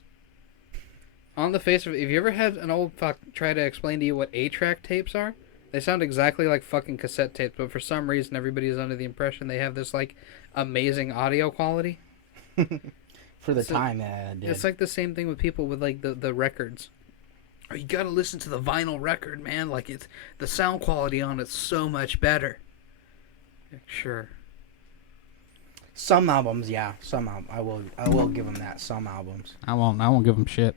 On the face of it, have you ever had an old fuck try to explain to you what 8-track tapes are? They sound exactly like fucking cassette tapes, but for some reason everybody is under the impression they have this like amazing audio quality. For the time, it did. It's like the same thing with people with like the records. Oh, you gotta listen to the vinyl record, man. Like it's the sound quality on it's so much better. Sure. Some albums, yeah. I will give him that. Some albums. I won't give him shit.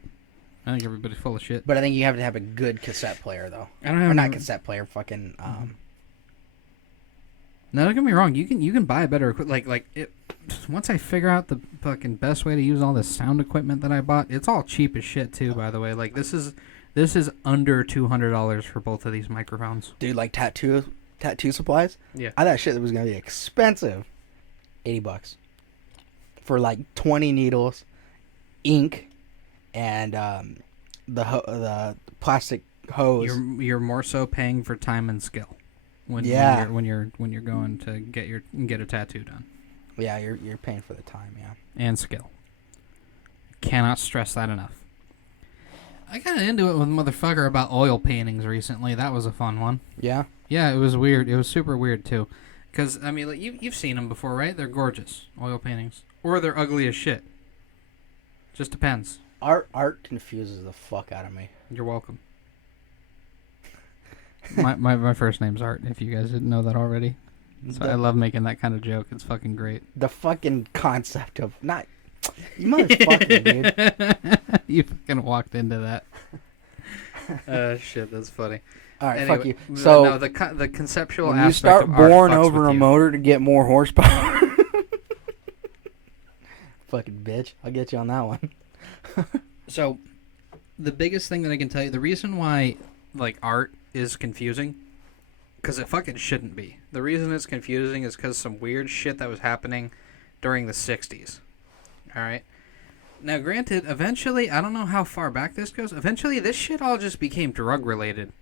I think everybody's full of shit. But I think you have to have a good cassette player, though. I don't have Or not cassette player, fucking. No, don't get me wrong. You can buy better equipment. Once I figure out the fucking best way to use all this sound equipment that I bought, it's all cheap as shit too. By the way, like this is under $200 for both of these microphones. Dude, like tattoo supplies. Yeah. I thought shit that was gonna be expensive. $80 for like 20 needles, ink, and the plastic hose. You're more so paying for time and skill. When you're going to get a tattoo done. Yeah, you're paying for the time, yeah. And skill. Cannot stress that enough. I got into it with a motherfucker about oil paintings recently. That was a fun one. Yeah? Yeah, it was weird. It was super weird, too. Because, I mean, like, you've seen them before, right? They're gorgeous, oil paintings. Or they're ugly as shit. Just depends. Art confuses the fuck out of me. You're welcome. my first name's Art, if you guys didn't know that already. So I love making that kind of joke. It's fucking great. The fucking concept of... Not... You motherfucker, dude. You fucking walked into that. Shit, that's funny. All right, anyway, fuck you. So no, the conceptual when aspect you start of boring art fucks over with a you. motor to get more horsepower, fucking bitch, I'll get you on that one. So, the biggest thing that I can tell you, the reason why like art is confusing, because it fucking shouldn't be. The reason it's confusing is because some weird shit that was happening during the 60s. All right. Now, granted, eventually, I don't know how far back this goes. Eventually, this shit all just became drug related.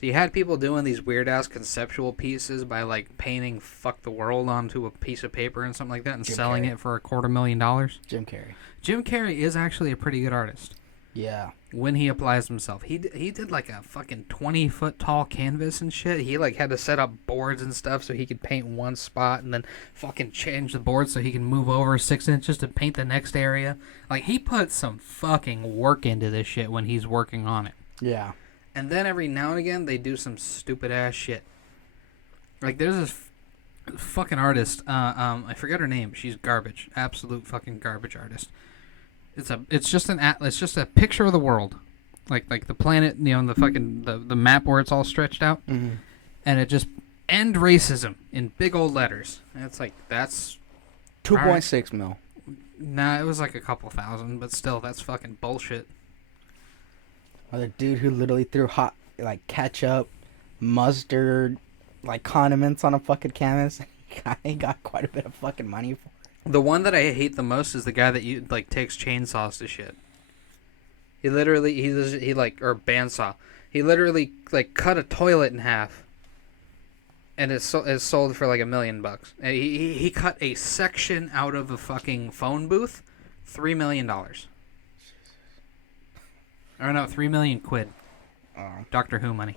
So you had people doing these weird-ass conceptual pieces by, like, painting "fuck the world" onto a piece of paper and something like that and selling it for $250,000. Jim Carrey. Jim Carrey is actually a pretty good artist. Yeah. When he applies himself. He did, like, a fucking 20-foot tall canvas and shit. He, like, had to set up boards and stuff so he could paint one spot and then fucking change the board so he can move over 6 inches to paint the next area. Like, he put some fucking work into this shit when he's working on it. Yeah. And then every now and again, they do some stupid-ass shit. Like, there's this fucking artist. I forget her name. She's garbage. Absolute fucking garbage artist. It's just an atlas. It's just a picture of the world. Like the planet, you know, the fucking, the map where it's all stretched out. Mm-hmm. And it just, end racism in big old letters. And it's like, that's... 2.6 mil. Nah, it was like a couple thousand, but still, that's fucking bullshit. Or the dude who literally threw hot, like, ketchup, mustard, like, condiments on a fucking canvas. He got quite a bit of fucking money for it. The one that I hate the most is the guy that takes chainsaws to shit. He literally, or bandsaw. He literally, like, cut a toilet in half. And it's sold for like $1 million. And he cut a section out of a fucking phone booth, $3 million. Or no, 3 million quid. Doctor Who money.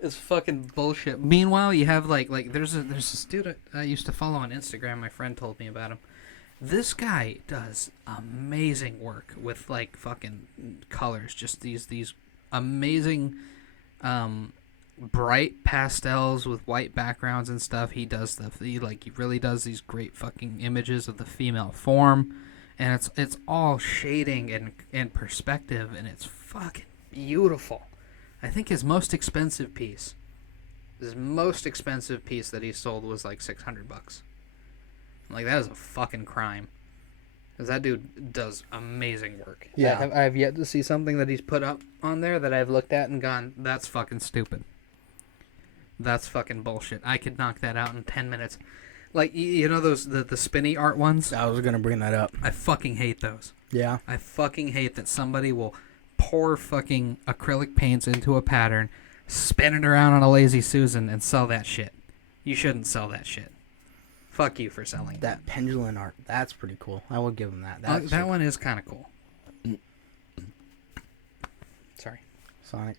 It's fucking bullshit. Meanwhile, you have like there's this dude I used to follow on Instagram. My friend told me about him. This guy does amazing work with like fucking colors. Just these amazing bright pastels with white backgrounds and stuff. He really does these great fucking images of the female form. And it's all shading and perspective, and it's fucking beautiful. I think his most expensive piece that he sold was like $600. Like, that is a fucking crime. Because that dude does amazing work. Yeah. I have yet to see something that he's put up on there that I've looked at and gone, that's fucking stupid. That's fucking bullshit. I could knock that out in 10 minutes. Like, you know those the spinny art ones? I was going to bring that up. I fucking hate those. Yeah. I fucking hate that somebody will pour fucking acrylic paints into a pattern, spin it around on a Lazy Susan, and sell that shit. You shouldn't sell that shit. Fuck you for selling that. Pendulum art, that's pretty cool. I will give him that. That one is kind of cool. Sorry. Sonic.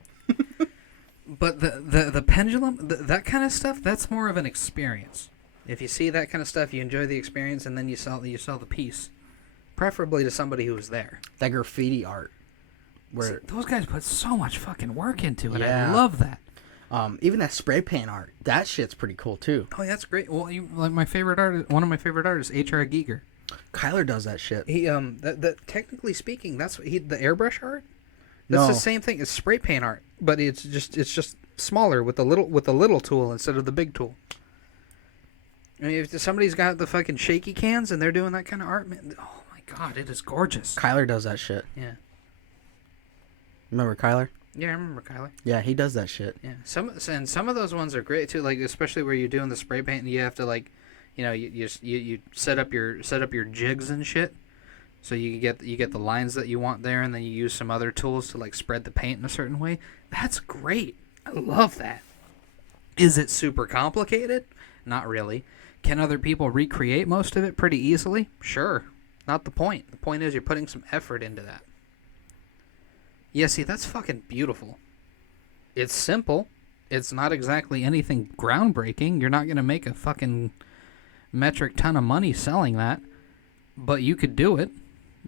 But the pendulum, that kind of stuff, that's more of an experience. If you see that kind of stuff, you enjoy the experience, and then you sell the piece, preferably to somebody who was there. That graffiti art, where those guys put so much fucking work into it. Yeah. I love that. Even that spray paint art, that shit's pretty cool too. Oh, that's great. Well, like my favorite artist, one of my favorite artists, H.R. Giger. Kyler does that shit. He that technically speaking, that's what the airbrush art. That's the same thing as spray paint art, but it's just smaller with the little tool instead of the big tool. I mean, if somebody's got the fucking shaky cans and they're doing that kind of art, man, oh my god, it is gorgeous. Kyler does that shit. Yeah. Remember Kyler? Yeah, I remember Kyler. Yeah, he does that shit. Yeah. Some of those ones are great too, like especially where you're doing the spray paint and you have to like, you set up your jigs and shit. So you get the lines that you want there, and then you use some other tools to like spread the paint in a certain way. That's great. I love that. Is it super complicated? Not really. Can other people recreate most of it pretty easily? Sure. Not the point. The point is you're putting some effort into that. Yeah, see, that's fucking beautiful. It's simple. It's not exactly anything groundbreaking. You're not going to make a fucking metric ton of money selling that, but you could do it.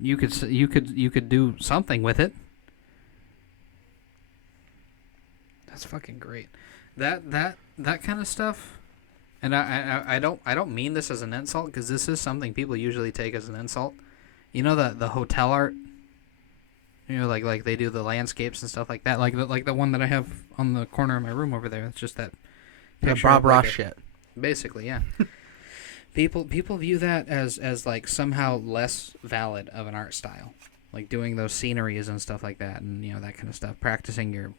You could do something with it. That's fucking great. That kind of stuff. And I don't mean this as an insult, because this is something people usually take as an insult. You know the hotel art. You know, like they do the landscapes and stuff like that. Like the one that I have on the corner of my room over there. It's just that picture Bob Ross shit. Basically, yeah. People view that as like somehow less valid of an art style, like doing those sceneries and stuff like that, and that kind of stuff. Practicing your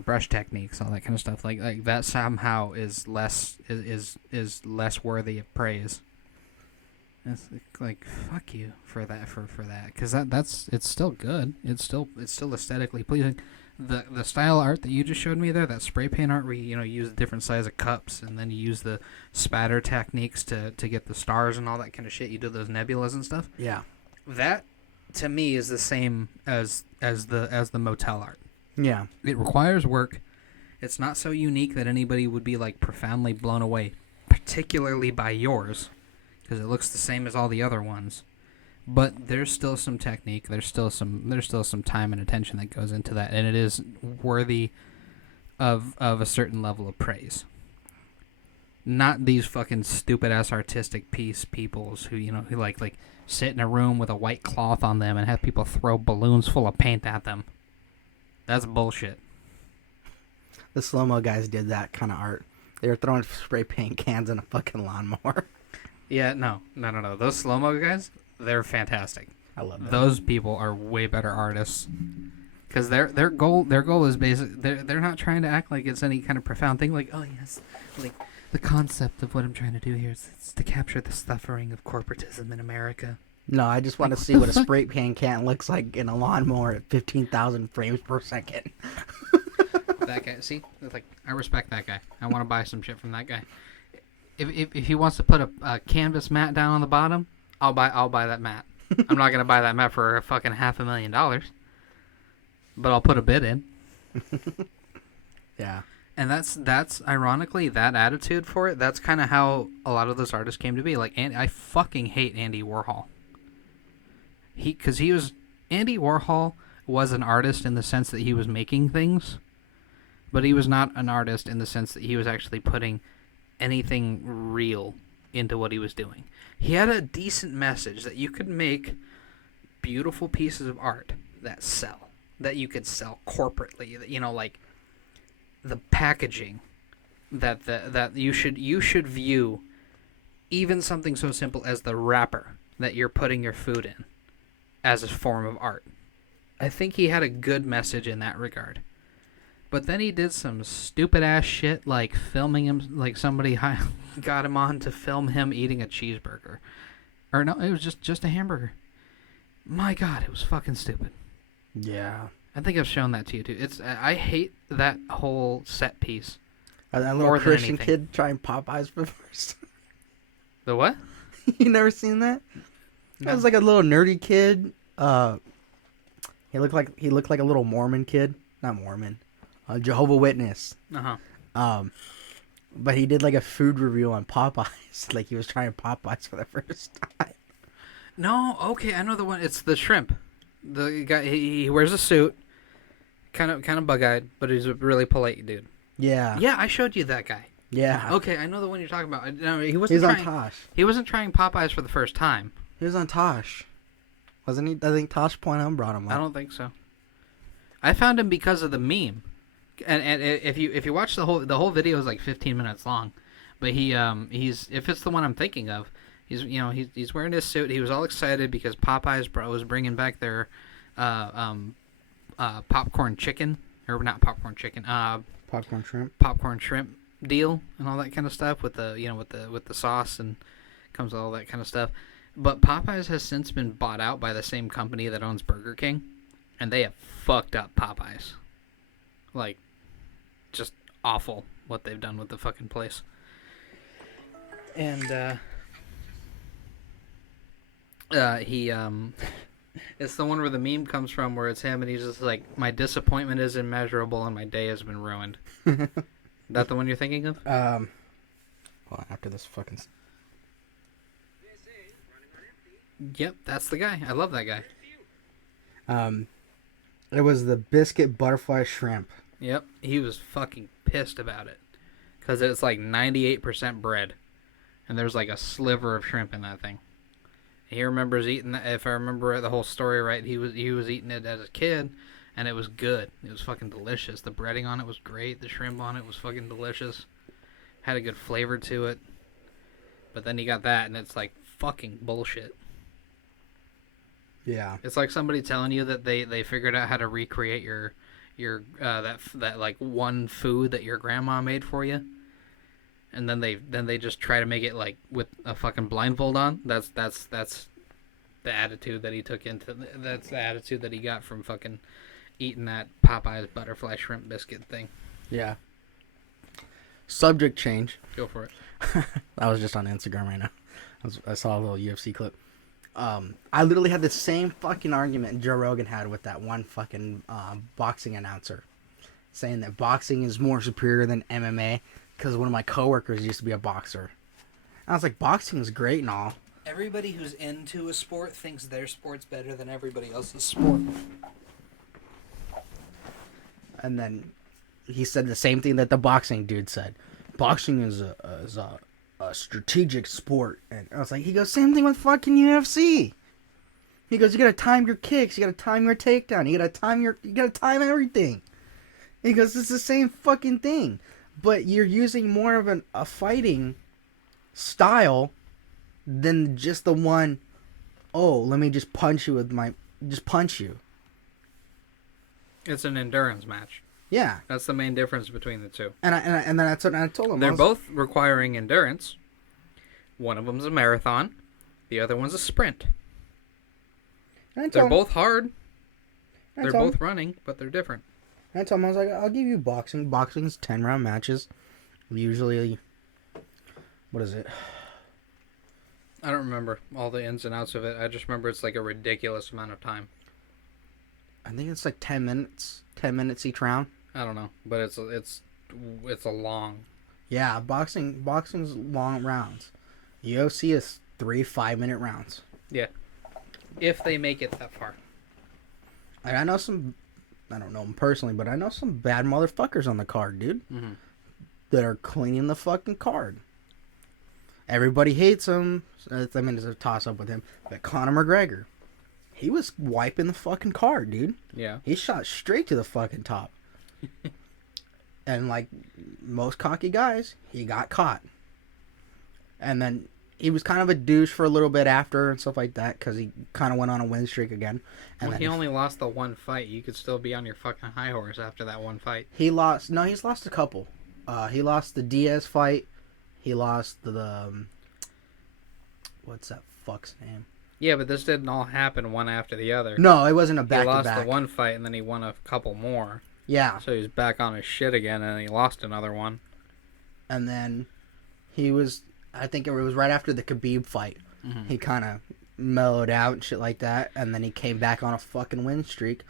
brush techniques, all that kind of stuff. Like that somehow is less worthy of praise. It's like fuck you for that because it's still good. It's still aesthetically pleasing. The style art that you just showed me there, that spray paint art where you use different size of cups and then you use the spatter techniques to get the stars and all that kind of shit. You do those nebulas and stuff. Yeah. That to me is the same as the motel art. Yeah. It requires work. It's not so unique that anybody would be like profoundly blown away, particularly by yours, because it looks the same as all the other ones. But there's still some technique. There's still some time and attention that goes into that, and it is worthy of a certain level of praise. Not these fucking stupid ass artistic peoples who who like sit in a room with a white cloth on them and have people throw balloons full of paint at them. That's bullshit. The slow-mo guys did that kind of art. They were throwing spray paint cans in a fucking lawnmower. Yeah, no. Those slow-mo guys, they're fantastic. I love that. Those people are way better artists, because their goal is basic. They're not trying to act like it's any kind of profound thing. Like, oh yes, like the concept of what I'm trying to do here is to capture the suffering of corporatism in America. No, I just want to see what a spray paint can looks like in a lawnmower at 15,000 frames per second. That guy, see, like I respect that guy. I want to buy some shit from that guy. If he wants to put a canvas mat down on the bottom, I'll buy that mat. I'm not gonna buy that mat for a fucking $500,000, but I'll put a bid in. Yeah, and that's ironically that attitude for it. That's kind of how a lot of those artists came to be. Like, I fucking hate Andy Warhol. Andy Warhol was an artist in the sense that he was making things, but he was not an artist in the sense that he was actually putting anything real into what he was doing. He had a decent message that you could make beautiful pieces of art that sell, that you could sell corporately, like the packaging that you should view even something so simple as the wrapper that you're putting your food in as a form of art. I think he had a good message in that regard. But then he did some stupid ass shit, like filming him, like somebody got him on to film him eating a cheeseburger. Or no, it was just a hamburger. My God, it was fucking stupid. Yeah. I think I've shown that to you too. I hate that whole set piece. That little Christian kid trying Popeyes for the first time. The what? You never seen that? No. It was like a little nerdy kid. He looked like a little Mormon kid. Not Mormon. Jehovah's Witness. Uh-huh. But he did like a food review on Popeyes. Like he was trying Popeyes for the first time. No, okay, I know the one. It's the shrimp. The guy, he wears a suit, kind of bug-eyed, but he's a really polite dude. Yeah. Yeah, I showed you that guy. Yeah. Okay, I know the one you're talking about. No, he wasn't He's on trying. Tosh. He wasn't trying Popeyes for the first time. He was on Tosh. Wasn't he? I think Tosh Point Home brought him up. I don't think so. I found him because of the meme, and if you watch the whole video is like 15 minutes long, but he's if it's the one I'm thinking of, he's wearing his suit. He was all excited because Popeyes was bringing back their popcorn chicken, or not popcorn chicken, popcorn shrimp deal and all that kind of stuff with the sauce, and comes with all that kind of stuff. But Popeyes has since been bought out by the same company that owns Burger King, and they have fucked up Popeyes. Like, just awful what they've done with the fucking place. And he it's the one where the meme comes from, where it's him and he's just like, my disappointment is immeasurable and my day has been ruined. That the one you're thinking of? Well, after this fucking... Yep, that's the guy. I love that guy. It was the biscuit butterfly shrimp. Yep, he was fucking pissed about it. Because it's like 98% bread. And there's like a sliver of shrimp in that thing. He remembers eating that. If I remember the whole story right, he was eating it as a kid, and it was good. It was fucking delicious. The breading on it was great. The shrimp on it was fucking delicious. Had a good flavor to it. But then you got that, and it's like fucking bullshit. Yeah. It's like somebody telling you that they figured out how to recreate your that like one food that your grandma made for you. And then they just try to make it like with a fucking blindfold on. That's the attitude that he took into. That's the attitude that he got from fucking eating that Popeyes butterfly shrimp biscuit thing. Yeah. Subject change. Go for it. I was just on Instagram right now. I saw a little UFC clip. I literally had the same fucking argument Joe Rogan had with that one fucking boxing announcer, saying that boxing is more superior than MMA. Because one of my coworkers used to be a boxer. I was like, boxing is great and all. Everybody who's into a sport thinks their sport's better than everybody else's sport. And then he said the same thing that the boxing dude said. Boxing is a strategic sport. And I was like, he goes, same thing with fucking UFC. He goes, you gotta time your kicks, you gotta time your takedown, you gotta time everything. He goes, it's the same fucking thing. But you're using more of a fighting style than just the one, oh, let me just punch you with just punch you. It's an endurance match. Yeah. That's the main difference between the two. And then that's what I told him. They're both requiring endurance. One of them's a marathon. The other one's a sprint. They're both hard. They're both running, but they're different. I told him, I was like, I'll give you boxing. Boxing's 10-round matches. Usually, what is it? I don't remember all the ins and outs of it. I just remember it's like a ridiculous amount of time. I think it's like 10 minutes. 10 minutes each round. I don't know, but it's a long. Yeah, boxing's long rounds. UFC is 3 5-minute rounds. Yeah, if they make it that far. And I know I don't know them personally, but I know some bad motherfuckers on the card, dude. Mm-hmm. That are cleaning the fucking card. Everybody hates him. I mean, there's a toss-up with him. But Conor McGregor, he was wiping the fucking card, dude. Yeah. He shot straight to the fucking top. And like most cocky guys, he got caught. And then he was kind of a douche for a little bit after and stuff like that, because he kind of went on a win streak again. And well, he only lost the one fight. You could still be on your fucking high horse after that one fight. He's lost a couple. He lost the Diaz fight. He lost the what's that fuck's name? Yeah, but this didn't all happen one after the other. No, it wasn't a back-to-back. He lost the one fight, and then he won a couple more. Yeah. So he's back on his shit again, and he lost another one. And then he was, I think it was right after the Khabib fight. Mm-hmm. He kind of mellowed out and shit like that, and then he came back on a fucking win streak,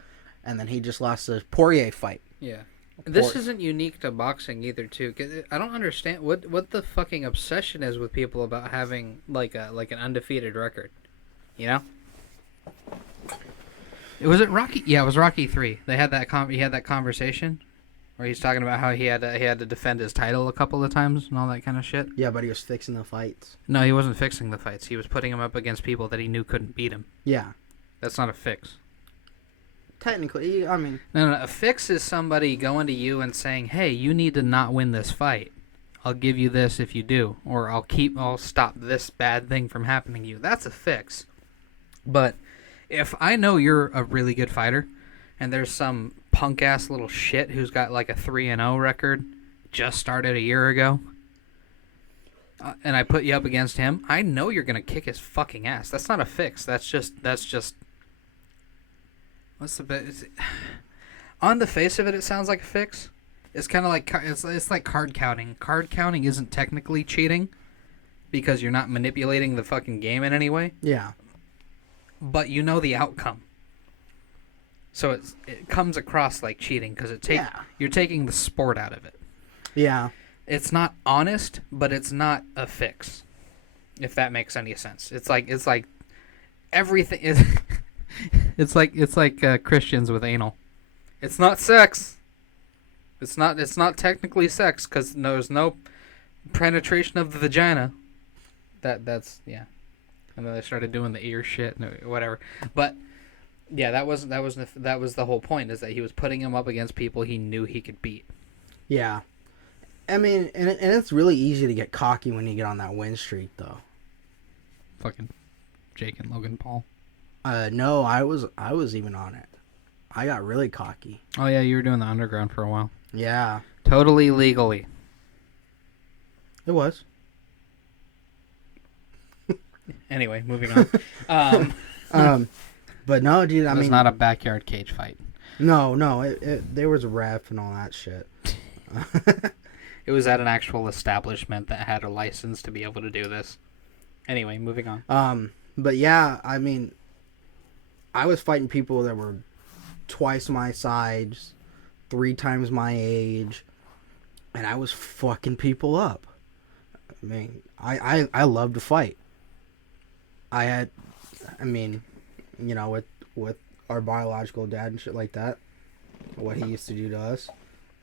and then he just lost the Poirier fight. Yeah. This isn't unique to boxing either, too. 'Cause I don't understand what the fucking obsession is with people about having like an undefeated record. You know? Was it Rocky? Yeah, it was Rocky 3. They had that he had that conversation Where he's talking about how he had to defend his title a couple of times and all that kind of shit. Yeah, but he was fixing the fights. No, he wasn't fixing the fights. He was putting him up against people that he knew couldn't beat him. Yeah. That's not a fix. Technically, I mean... No, a fix is somebody going to you and saying, hey, you need to not win this fight. I'll give you this if you do. Or I'll stop this bad thing from happening to you. That's a fix. But if I know you're a really good fighter, and there's some punk-ass little shit who's got like a 3-0 record, just started a year ago, and I put you up against him, I know you're going to kick his fucking ass. That's not a fix. That's just... What's the bit? On the face of it, it sounds like a fix. It's kind of like it's like card counting. Card counting isn't technically cheating because you're not manipulating the fucking game in any way. Yeah. But you know the outcome. So it comes across like cheating because you're taking the sport out of it. Yeah. It's not honest, but it's not a fix. If that makes any sense. It's like everything is. It's like Christians with anal. It's not sex. It's not technically sex because there's no penetration of the vagina. That's yeah. And then they started doing the ear shit and whatever. But yeah, that was the whole point, is that he was putting him up against people he knew he could beat. Yeah. I mean, and it's really easy to get cocky when you get on that win streak, though. Fucking Jake and Logan Paul. No, I was even on it. I got really cocky. Oh yeah, you were doing the underground for a while. Yeah. Totally legally. It was. Anyway, moving on. But no, dude, I mean... It's not a backyard cage fight. No, there was a ref and all that shit. It was at an actual establishment that had a license to be able to do this. Anyway, moving on. But yeah, I mean, I was fighting people that were twice my size, 3 times my age, and I was fucking people up. I mean, I love to fight. You know, with our biological dad and shit like that, what he used to do to us,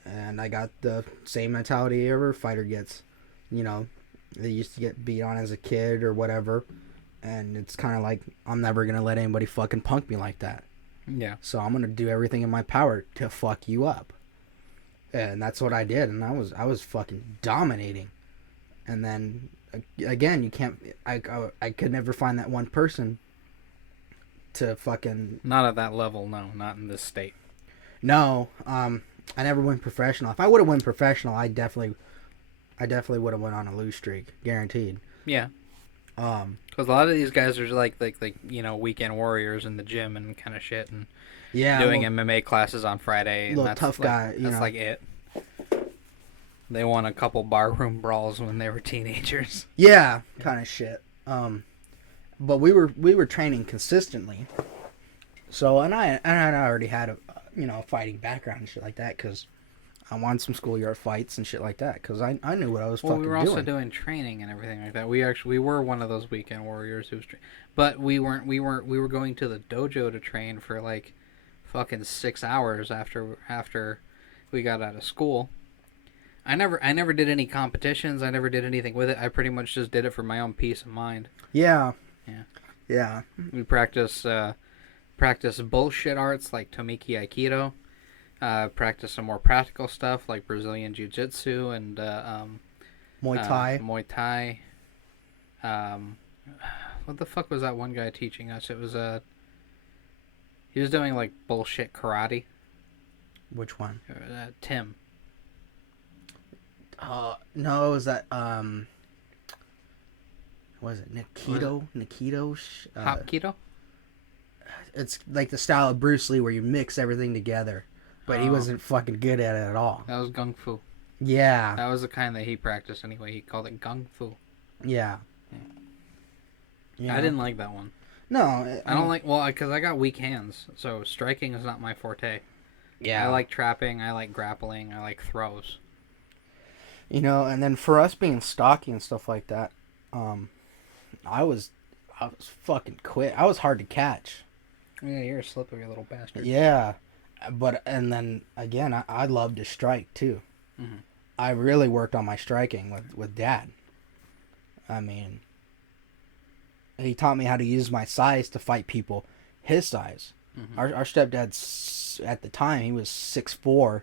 and I got the same mentality every fighter gets. You know, they used to get beat on as a kid or whatever, and it's kind of like, I'm never gonna let anybody fucking punk me like that. Yeah. So I'm gonna do everything in my power to fuck you up, and that's what I did, and I was fucking dominating. And then again, you can't. I could never find that one person to fucking. Not at that level, no. Not in this state. No, I never went professional. If I would have went professional, I definitely would have went on a lose streak, guaranteed. Yeah. Because a lot of these guys are like you know, weekend warriors in the gym and kind of shit, and doing MMA classes on Friday. And little tough guy. That's like it. They won a couple barroom brawls when they were teenagers. Yeah, kind of shit. But we were training consistently. So and I already had a fighting background and shit like that, because I won some schoolyard fights and shit like that, because I knew what I was fucking doing. Well, we were also doing training and everything like that. We were one of those weekend warriors who was but we were going to the dojo to train for like fucking 6 hours after we got out of school. I never did any competitions. I never did anything with it. I pretty much just did it for my own peace of mind. Yeah. Yeah. Yeah. We practice bullshit arts like Tomiki Aikido. Practice some more practical stuff like Brazilian Jiu-Jitsu and Muay Thai. Muay Thai. What the fuck was that one guy teaching us? It was he was doing like bullshit karate. Which one? Tim. No, it was that what is it? Nikito? Hapkido? It's like the style of Bruce Lee where you mix everything together. But he wasn't fucking good at it at all. That was Gung Fu. Yeah. That was the kind that he practiced anyway. He called it Gung Fu. Yeah. I didn't like that one. No. I don't like... Well, because I got weak hands. So striking is not my forte. Yeah. I like trapping. I like grappling. I like throws. You know, and then for us being stocky and stuff like that, I was fucking quick. I was hard to catch. Yeah, you're a slippery little bastard. Yeah. But and then again, I love to strike too. Mm-hmm. I really worked on my striking with Dad. I mean, he taught me how to use my size to fight people his size. Mm-hmm. Our stepdad, at the time, he was 6'4",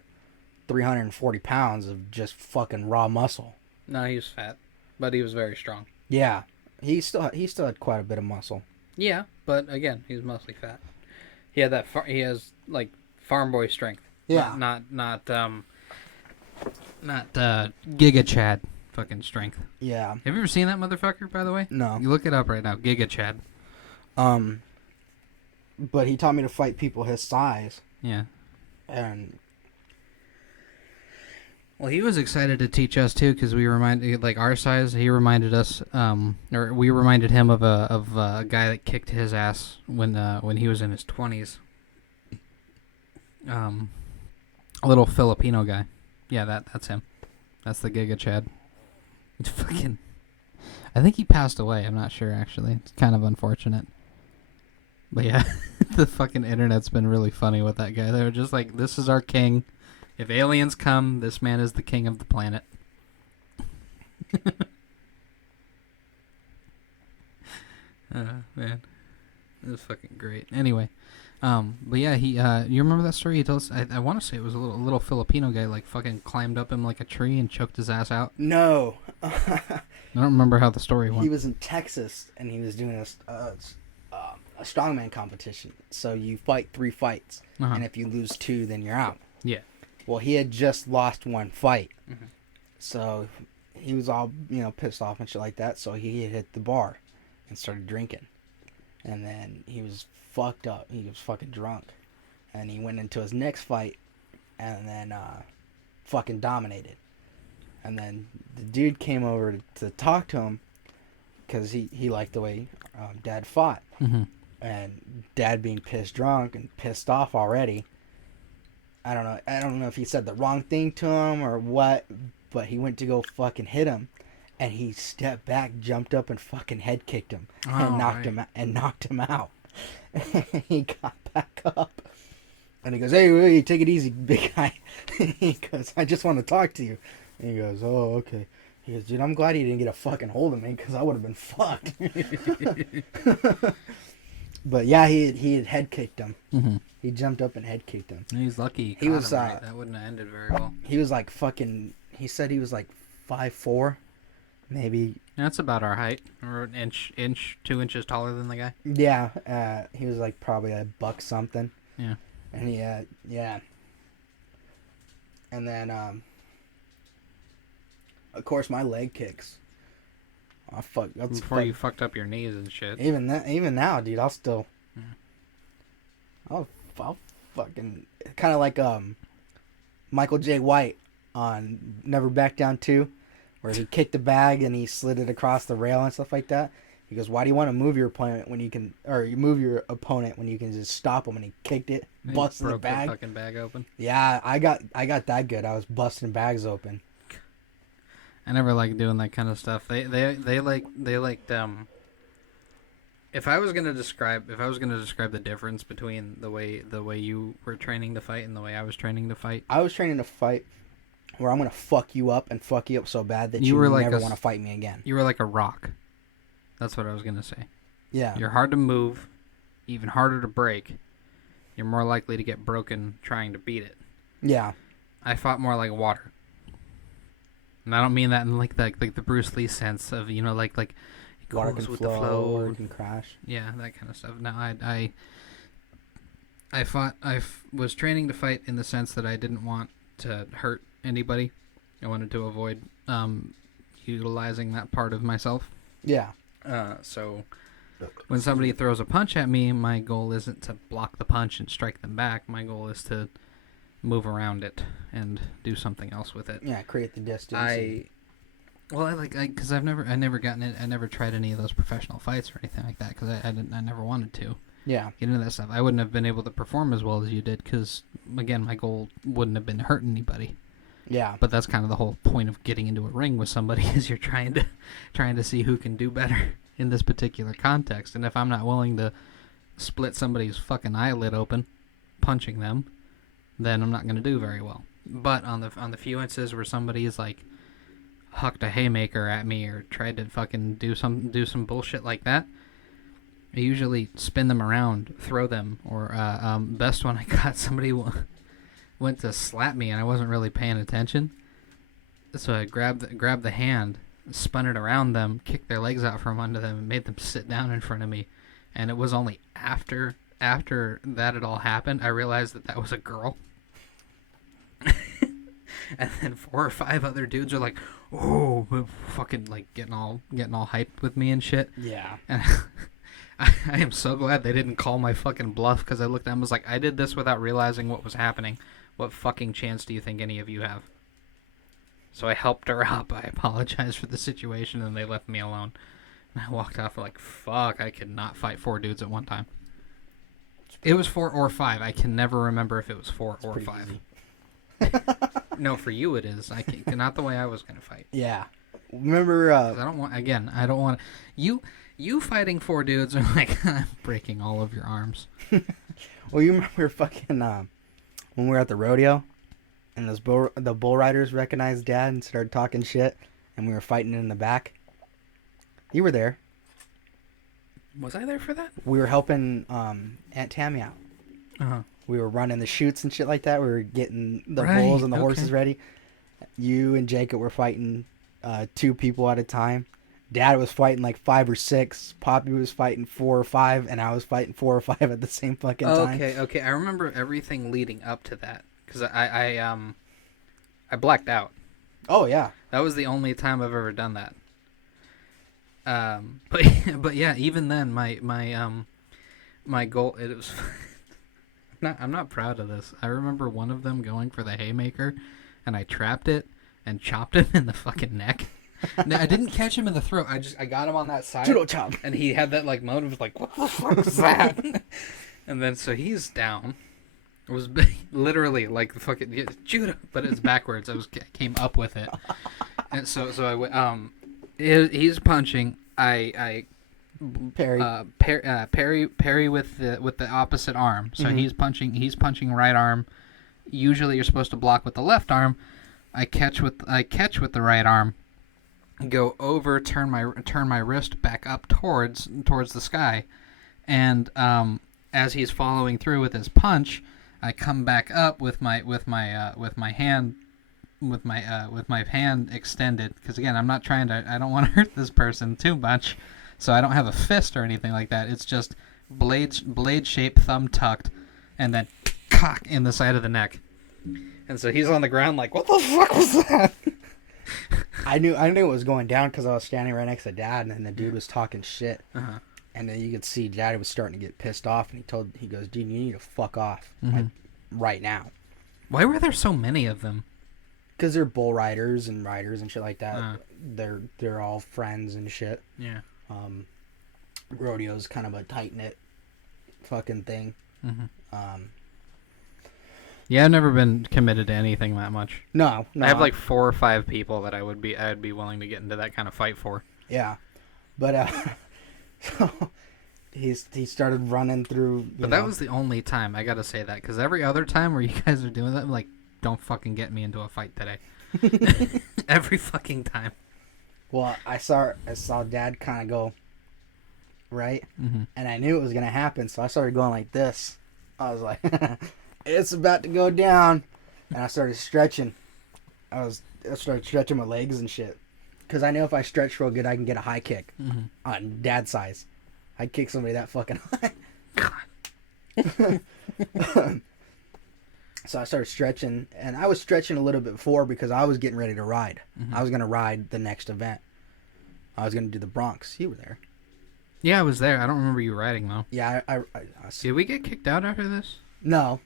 340 pounds of just fucking raw muscle. No, he was fat, but he was very strong. Yeah, he still had quite a bit of muscle. Yeah, but again, he's mostly fat. He had that. He has like farm boy strength. Yeah. Not Giga Chad fucking strength. Yeah. Have you ever seen that motherfucker? By the way, No. You look it up right now. Giga Chad. But he taught me to fight people his size. Yeah. And well, he was excited to teach us too, because we reminded, like our size. He reminded us, or we reminded him of a guy that kicked his ass when he was in his 20s. A little Filipino guy. Yeah, that's him. That's the Giga Chad. It's fucking. I think he passed away. I'm not sure actually. It's kind of unfortunate. But yeah, the fucking internet's been really funny with that guy. They were just like, "This is our king. If aliens come, this man is the king of the planet." Man, it was fucking great. Anyway, but yeah, he. You remember that story he told us? I want to say it was a little Filipino guy, like fucking climbed up him like a tree and choked his ass out. no. I don't remember how the story went. He was in Texas and he was doing a strongman competition. So you fight 3 fights, and if you lose 2, then you're out. Yeah. Well, he had just lost 1 fight, Mhm. so he was all pissed off and shit like that. So he had hit the bar and started drinking, and then he was fucked up. He was fucking drunk, and he went into his next fight, and then fucking dominated. And then the dude came over to talk to him because he liked the way Dad fought. Mm-hmm. And Dad being pissed drunk and pissed off already. I don't know if he said the wrong thing to him or what, but he went to go fucking hit him, and he stepped back, jumped up, and fucking head kicked him and knocked him out. He got back up, and he goes, "Hey, take it easy, big guy." He goes, "I just want to talk to you." And he goes, "Oh, okay." He goes, "Dude, I'm glad he didn't get a fucking hold of me, because I would have been fucked." But yeah, he had head kicked him. Mm-hmm. He jumped up and head kicked him. He's lucky. He was him, right? That wouldn't have ended very well. He was like fucking. He said he was like 5'4", maybe. That's about our height. Or an inch, 2 inches taller than the guy. Yeah, he was like probably a buck something. Yeah. And yeah. And then of course my leg kicks. Oh fuck! Before you fucked up your knees and shit. Even now, dude, I'll still. Yeah. I'll fucking kind of like Michael J. White on Never Back Down 2, where he kicked the bag and he slid it across the rail and stuff like that. He goes, "Why do you want to move your opponent when you can, or you move your opponent when you can just stop him?" And he kicked it, busted the bag. The fucking bag open. Yeah, I got that good. I was busting bags open. I never liked doing that kind of stuff. They liked if I was gonna describe the difference between the way you were training to fight and the way I was training to fight. I was training to fight where I'm gonna fuck you up and fuck you up so bad that you were like never want to fight me again. You were like a rock. That's what I was gonna say. Yeah. You're hard to move, even harder to break. You're more likely to get broken trying to beat it. Yeah. I fought more like water. And I don't mean that in like the Bruce Lee sense of, like it Water goes can with flow the flow or it can crash. Yeah, that kind of stuff. No, I was training to fight in the sense that I didn't want to hurt anybody. I wanted to avoid utilizing that part of myself. Yeah. So when somebody throws a punch at me, my goal isn't to block the punch and strike them back. My goal is to move around it and do something else with it. Yeah, create the distance. Because I never gotten it. I never tried any of those professional fights or anything like that because I never wanted to. Yeah. Get into that stuff. I wouldn't have been able to perform as well as you did because, again, my goal wouldn't have been to hurt anybody. Yeah. But that's kind of the whole point of getting into a ring with somebody is you're trying to see who can do better in this particular context. And if I'm not willing to split somebody's fucking eyelid open, punching them, then I'm not going to do very well. But on the few instances where somebody's like hucked a haymaker at me or tried to fucking do some bullshit like that, I usually spin them around, throw them, or best one I got, somebody went to slap me and I wasn't really paying attention, so I grabbed the hand, spun it around them, kicked their legs out from under them, and made them sit down in front of me. And it was only after that it all happened, I realized that was a girl. And then 4 or 5 other dudes are like, "Oh," fucking like getting all hyped with me and shit. Yeah. And I am so glad they didn't call my fucking bluff, because I looked at them and was like, I did this without realizing what was happening. What fucking chance do you think any of you have? So I helped her up. I apologized for the situation, and they left me alone. And I walked off like, fuck, I could not fight 4 dudes at one time. It was 4 or 5. I can never remember if it was 4 or 5. No, for you it is. Not the way I was going to fight. Yeah. Remember... I don't want... You fighting 4 dudes are like, I'm breaking all of your arms. Well, you remember fucking... when we were at the rodeo, and the bull riders recognized Dad and started talking shit, and we were fighting in the back? You were there. Was I there for that? We were helping Aunt Tammy out. Uh-huh. We were running the chutes and shit like that. We were getting the Right, bulls and the okay. horses ready. You and Jacob were fighting 2 people at a time. Dad was fighting like 5 or 6. Poppy was fighting 4 or 5, and I was fighting 4 or 5 at the same fucking time. Okay. I remember everything leading up to that, because I blacked out. Oh yeah. That was the only time I've ever done that. But yeah, even then, my goal, it was. I'm not proud of this. I remember one of them going for the haymaker, and I trapped it and chopped him in the fucking neck. No, I didn't catch him in the throat. I got him on that side. Judo chop. And he had that like motive, like, what the fuck was that? And then so he's down. It was literally like the fucking judo, but it's backwards. I came up with it, and so he's punching. I parry with the opposite arm. So he's punching right arm. Usually you're supposed to block with the left arm. I catch with the right arm. Go over, turn my wrist back up towards the sky, and as he's following through with his punch, I come back up with my hand extended, because again, I don't want to hurt this person too much, so I don't have a fist or anything like that. It's just blade shaped, thumb tucked, and then cock in the side of the neck. And so he's on the ground like, what the fuck was that? I knew it was going down because I was standing right next to Dad, and the dude was talking shit. Uh-huh. And then you could see Dad was starting to get pissed off, and he goes, "Dude, you need to fuck off like right now." Why were there so many of them? Because they're bull riders and shit like that. They're all friends and shit. Yeah. Rodeo's kind of a tight knit fucking thing. Yeah, I've never been committed to anything that much. No. I have like 4 or 5 people that I'd be willing to get into that kind of fight for. Yeah, but so he started running through. But that was the only time, I gotta say that, because every other time where you guys are doing that, I'm like, don't fucking get me into a fight today. Every fucking time. Well, I saw Dad kind of go right, and I knew it was gonna happen, so I started going like this. I was like, it's about to go down, and I started stretching. I started stretching my legs and shit, because I know if I stretch real good, I can get a high kick on Dad's size. I'd kick somebody that fucking high. So I started stretching, and I was stretching a little bit before because I was getting ready to ride. I was gonna ride the next event. I was gonna do the Bronx. You were there. Yeah, I was there. I don't remember you riding though. Yeah, I Did we get kicked out after this? No,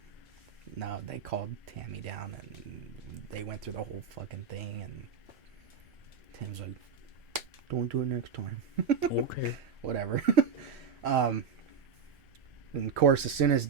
they called Tammy down, and they went through the whole fucking thing, and Tim's like, "Don't do it next time." Okay. Whatever. And of course, as soon as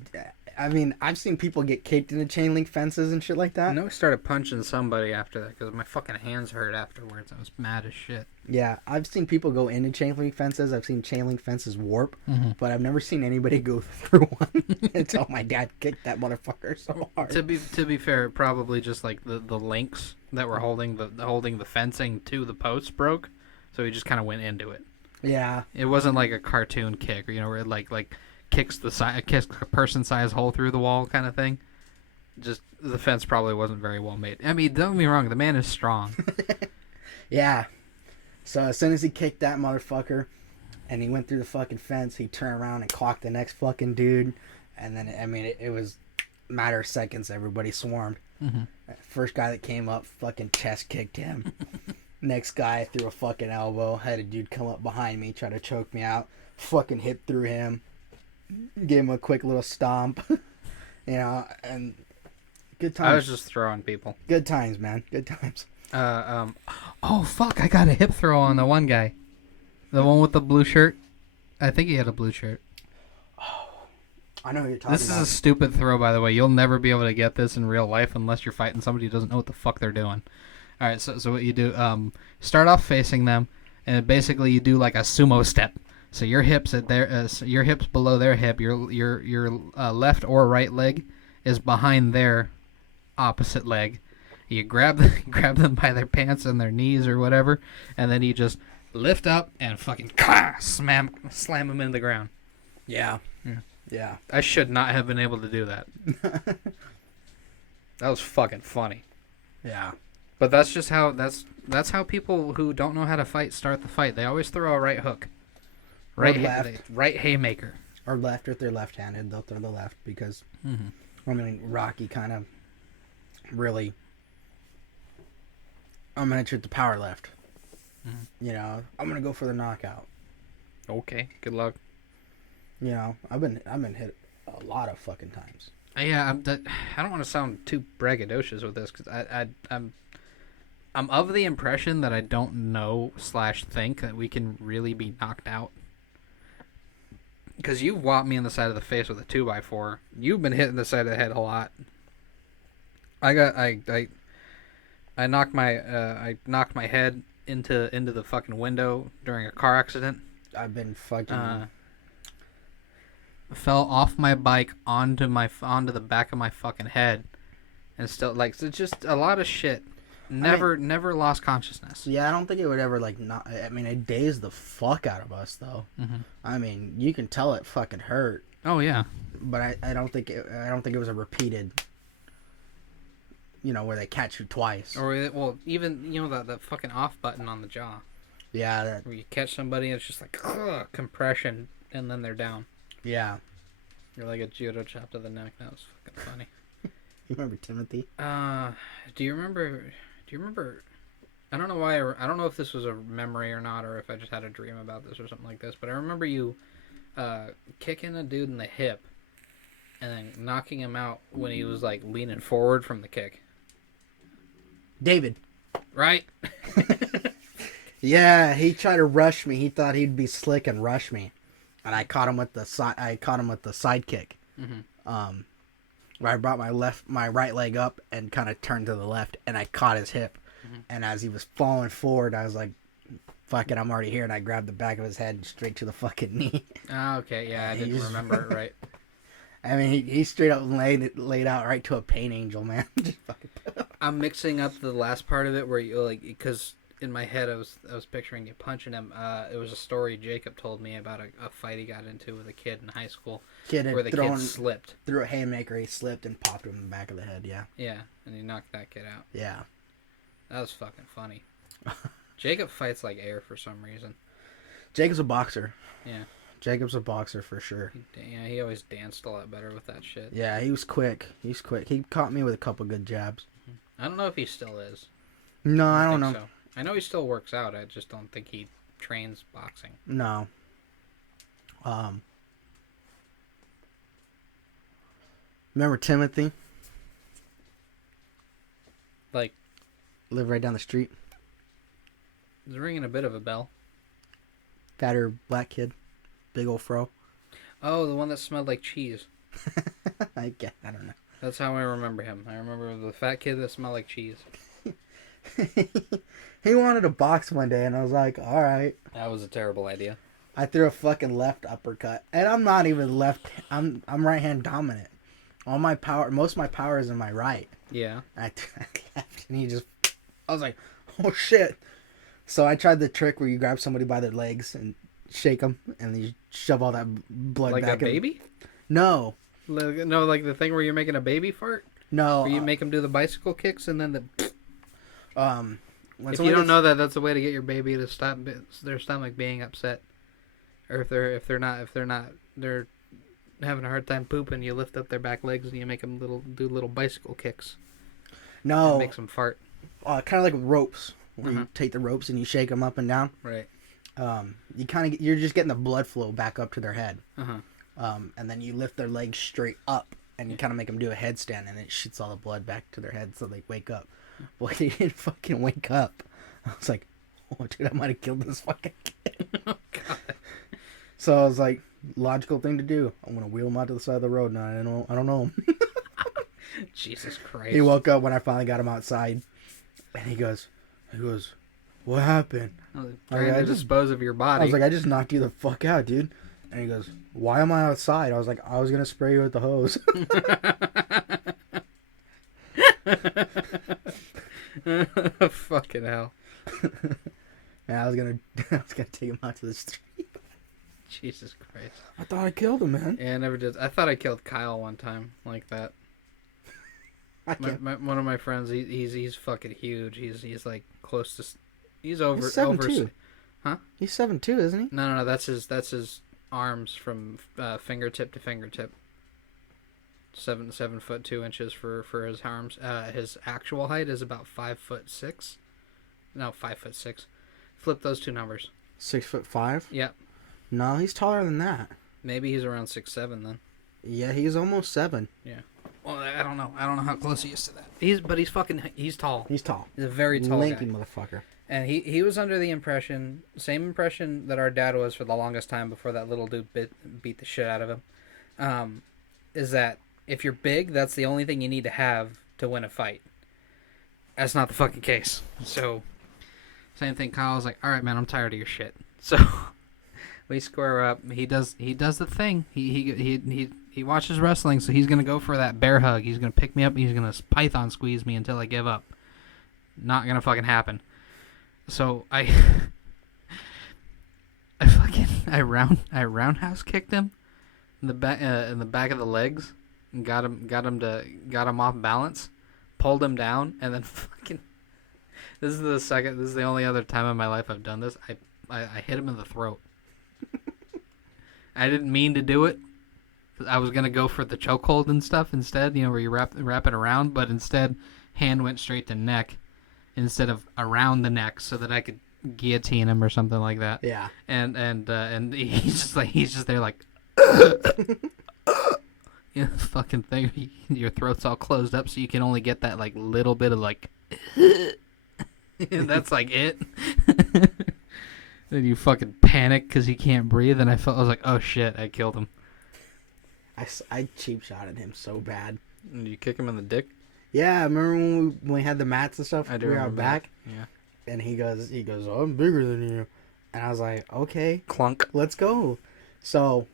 I mean, I've seen people get kicked into chain link fences and shit like I that. know I started punching somebody after that because my fucking hands hurt afterwards. I was mad as shit. Yeah, I've seen people go into chain link fences. I've seen chain link fences warp, Mm-hmm. but I've never seen anybody go through one until my dad kicked that motherfucker so hard. To be fair, probably just like the links that were holding the fencing to the posts broke, so he just kind of went into it. Yeah, It wasn't like a cartoon kick, where it like kicks kicks a person size hole through the wall kind of thing. Just the fence probably wasn't very well made. I mean, don't get me wrong, the man is strong. yeah. So as soon as he kicked that motherfucker, and he went through the fucking fence, he turned around and clocked the next fucking dude, and then I mean it was a matter of seconds. Everybody swarmed. Mm-hmm. First guy that came up, fucking chest kicked him. Next guy threw a fucking elbow. Had a dude come up behind me, try to choke me out. Fucking hit through him. Gave him a quick little stomp. And good times. I was just throwing people. Good times, man. Good times. Oh fuck! I got a hip throw on the one guy, the one with the blue shirt. I think he had a blue shirt. I know who you're talking This is about. a stupid throw, by the way. You'll never be able to get this in real life unless you're fighting somebody who doesn't know what the fuck they're doing. All right, so what you do? Start off facing them, and basically you do like a sumo step. So your hips at your hips below their hip. Your left or right leg is behind their opposite leg. You grab them by their pants and their knees or whatever, and then you just lift up and fucking slam them into the ground. Yeah. Yeah. Yeah. I should not have been able to do that. That was fucking funny. Yeah. But that's just how that's how people who don't know how to fight start the fight. They always throw a right hook, right haymaker, Or left if they're left-handed. They'll throw the left because Mm-hmm. I mean Rocky kind of really. I'm gonna hit the power left. Mhm. I'm gonna go for the knockout. Okay, good luck. I've been hit a lot of fucking times. Yeah, I don't want to sound too braggadocious with this because I'm of the impression that I don't know / think that we can really be knocked out. Because you've whopped me in the side of the face with a 2x4. You've been hitting the side of the head a lot. I knocked my head into the fucking window during a car accident. I've been fucking. Fell off my bike onto the back of my fucking head, and still it's just a lot of shit. Never lost consciousness. Yeah, I don't think it would ever not. I mean, it dazed the fuck out of us though. Mm-hmm. I mean, you can tell it fucking hurt. Oh yeah. But I don't think it was a repeated. Where they catch you twice. Or even that fucking off button on the jaw. Yeah, that. Where you catch somebody and it's just like compression and then they're down. Yeah. You're like a judo chop to the neck. That was fucking funny. You remember Timothy? Do you remember? I don't know why. I don't know if this was a memory or not, or if I just had a dream about this or something like this. But I remember you kicking a dude in the hip and then knocking him out when he was like leaning forward from the kick. David. Right? Yeah, he tried to rush me. He thought he'd be slick and rush me, and I caught him with the side kick. Mm-hmm. Where I brought my right leg up and kind of turned to the left, and I caught his hip. Mm-hmm. And as he was falling forward, I was like, "Fuck it, I'm already here!" And I grabbed the back of his head and straight to the fucking knee. Oh, okay, yeah, I didn't remember it right. I mean, he straight up laid out right to a pain angel, man. Just fucking. I'm mixing up the last part of it where you because in my head I was picturing you punching him. It was a story Jacob told me about a fight he got into with a kid in high school where the kid slipped. Threw a haymaker, he slipped and popped him in the back of the head, yeah. Yeah, and he knocked that kid out. Yeah. That was fucking funny. Jacob fights like air for some reason. Jacob's a boxer. Yeah. Jacob's a boxer for sure. He always danced a lot better with that shit. Yeah, he was quick. He caught me with a couple good jabs. I don't know if he still is. No, I don't know. So. I know he still works out. I just don't think he trains boxing. No. Remember Timothy? Like, lived right down the street. it's ringing a bit of a bell. Fatter black kid. Big old fro. Oh, the one that smelled like cheese. I don't know. That's how I remember him. I remember the fat kid that smelled like cheese. He wanted a box one day, and I was like, all right. That was a terrible idea. I threw a fucking left uppercut, and I'm not even left. I'm right hand dominant. All my power, most of my power is in my right. Yeah. I left, and he just. I was like, oh shit. So I tried the trick where you grab somebody by their legs and shake them, and then you shove all that blood Like back a baby? No. No, like the thing where you're making a baby fart? No. Where you make them do the bicycle kicks and then the... if you don't know that, that's a way to get your baby to stop their stomach being upset. Or if they're having a hard time pooping, you lift up their back legs and you make them do little bicycle kicks. No. It makes them fart. Kind of like ropes. Where you take the ropes and you shake them up and down. Right. You're just getting the blood flow back up to their head. Uh-huh. And then you lift their legs straight up and you kind of make them do a headstand, and it shoots all the blood back to their head so they wake up. Boy, they didn't fucking wake up. I was like, oh, dude, I might have killed this fucking kid. Oh, God. So I was like, logical thing to do. I'm going to wheel him out to the side of the road. No, I don't know him. Jesus Christ. He woke up when I finally got him outside, and he goes, what happened? Trying to dispose of your body. I was like, I just knocked you the fuck out, dude. And he goes, why am I outside? I was like, I was going to spray you with the hose. Fucking hell. Yeah, I was gonna take him out to the street. Jesus Christ. I thought I killed him, man. Yeah, I never did. I thought I killed Kyle one time like that. One of my friends, he's fucking huge. He's like close to... He's over... He's 7'2". Huh? He's 7'2", isn't he? No, that's his arms from fingertip to fingertip. 7 foot 2 inches for his arms. His actual height is about 5'6". No, 5'6". Flip those two numbers. 6'5"? Yep. No, he's taller than that. Maybe he's around 6'7" then. Yeah, he's almost 7. Yeah. Well, I don't know. I don't know how close he is to that. He's tall. He's tall. He's a very tall lanky guy. motherfucker. And he was under the same impression that our dad was for the longest time before that little dude beat the shit out of him, is that if you're big, that's the only thing you need to have to win a fight. That's not the fucking case. So, same thing. Kyle was like, all right, man, I'm tired of your shit. So, we square up. He does the thing. He watches wrestling, so he's going to go for that bear hug. He's going to pick me up. He's going to python squeeze me until I give up. Not going to fucking happen. So I roundhouse kicked him in the back of the legs and got him off balance, pulled him down, and then fucking... This is the only other time in my life I've done this. I hit him in the throat. I didn't mean to do it. I was gonna go for the chokehold and stuff instead, where you wrap it around, but instead, hand went straight to neck instead of around the neck, so that I could guillotine him or something like that. Yeah. And he's just there like, fucking thing. Your throat's all closed up, so you can only get that like little bit of like, and that's like it. Then you fucking panic because he can't breathe, and I was like, oh shit, I killed him. I cheap shotted him so bad. Did you kick him in the dick? Yeah, remember when we had the mats and stuff? I do. We were out back. Yeah. And he goes, oh, I'm bigger than you. And I was like, okay, clunk, let's go. So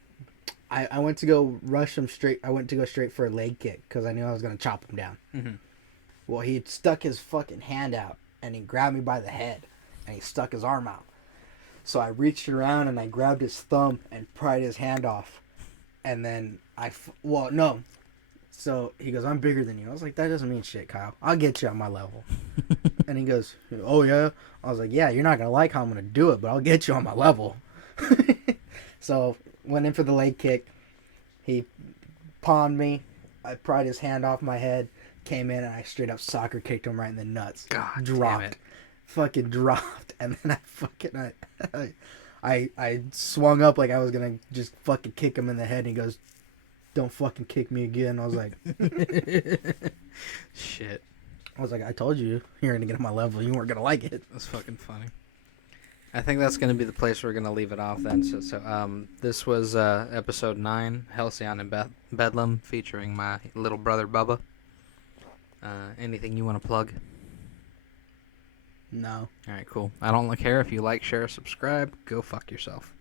I went to go rush him straight. I went to go straight for a leg kick because I knew I was gonna chop him down. Mm-hmm. Well, he had stuck his fucking hand out and he grabbed me by the head and he stuck his arm out. So I reached around and I grabbed his thumb and pried his hand off. And then So he goes, I'm bigger than you. I was like, that doesn't mean shit, Kyle. I'll get you on my level. And he goes, oh yeah? I was like, yeah, you're not going to like how I'm going to do it, but I'll get you on my level. So went in for the leg kick. He pawned me. I pried his hand off my head, came in, and I straight up soccer kicked him right in the nuts. God dropped. damn it. Fucking dropped. And then I swung up like I was going to just fucking kick him in the head. And he goes, don't fucking kick me again. I was like, shit. I was like, I told you you're going to get on my level. You weren't going to like it. That's fucking funny. I think that's going to be the place we're going to leave it off then. So this was episode 9, Halcyon and Bedlam, featuring my little brother Bubba. Anything you want to plug? No. All right, cool. I don't care if you like, share, subscribe. Go fuck yourself.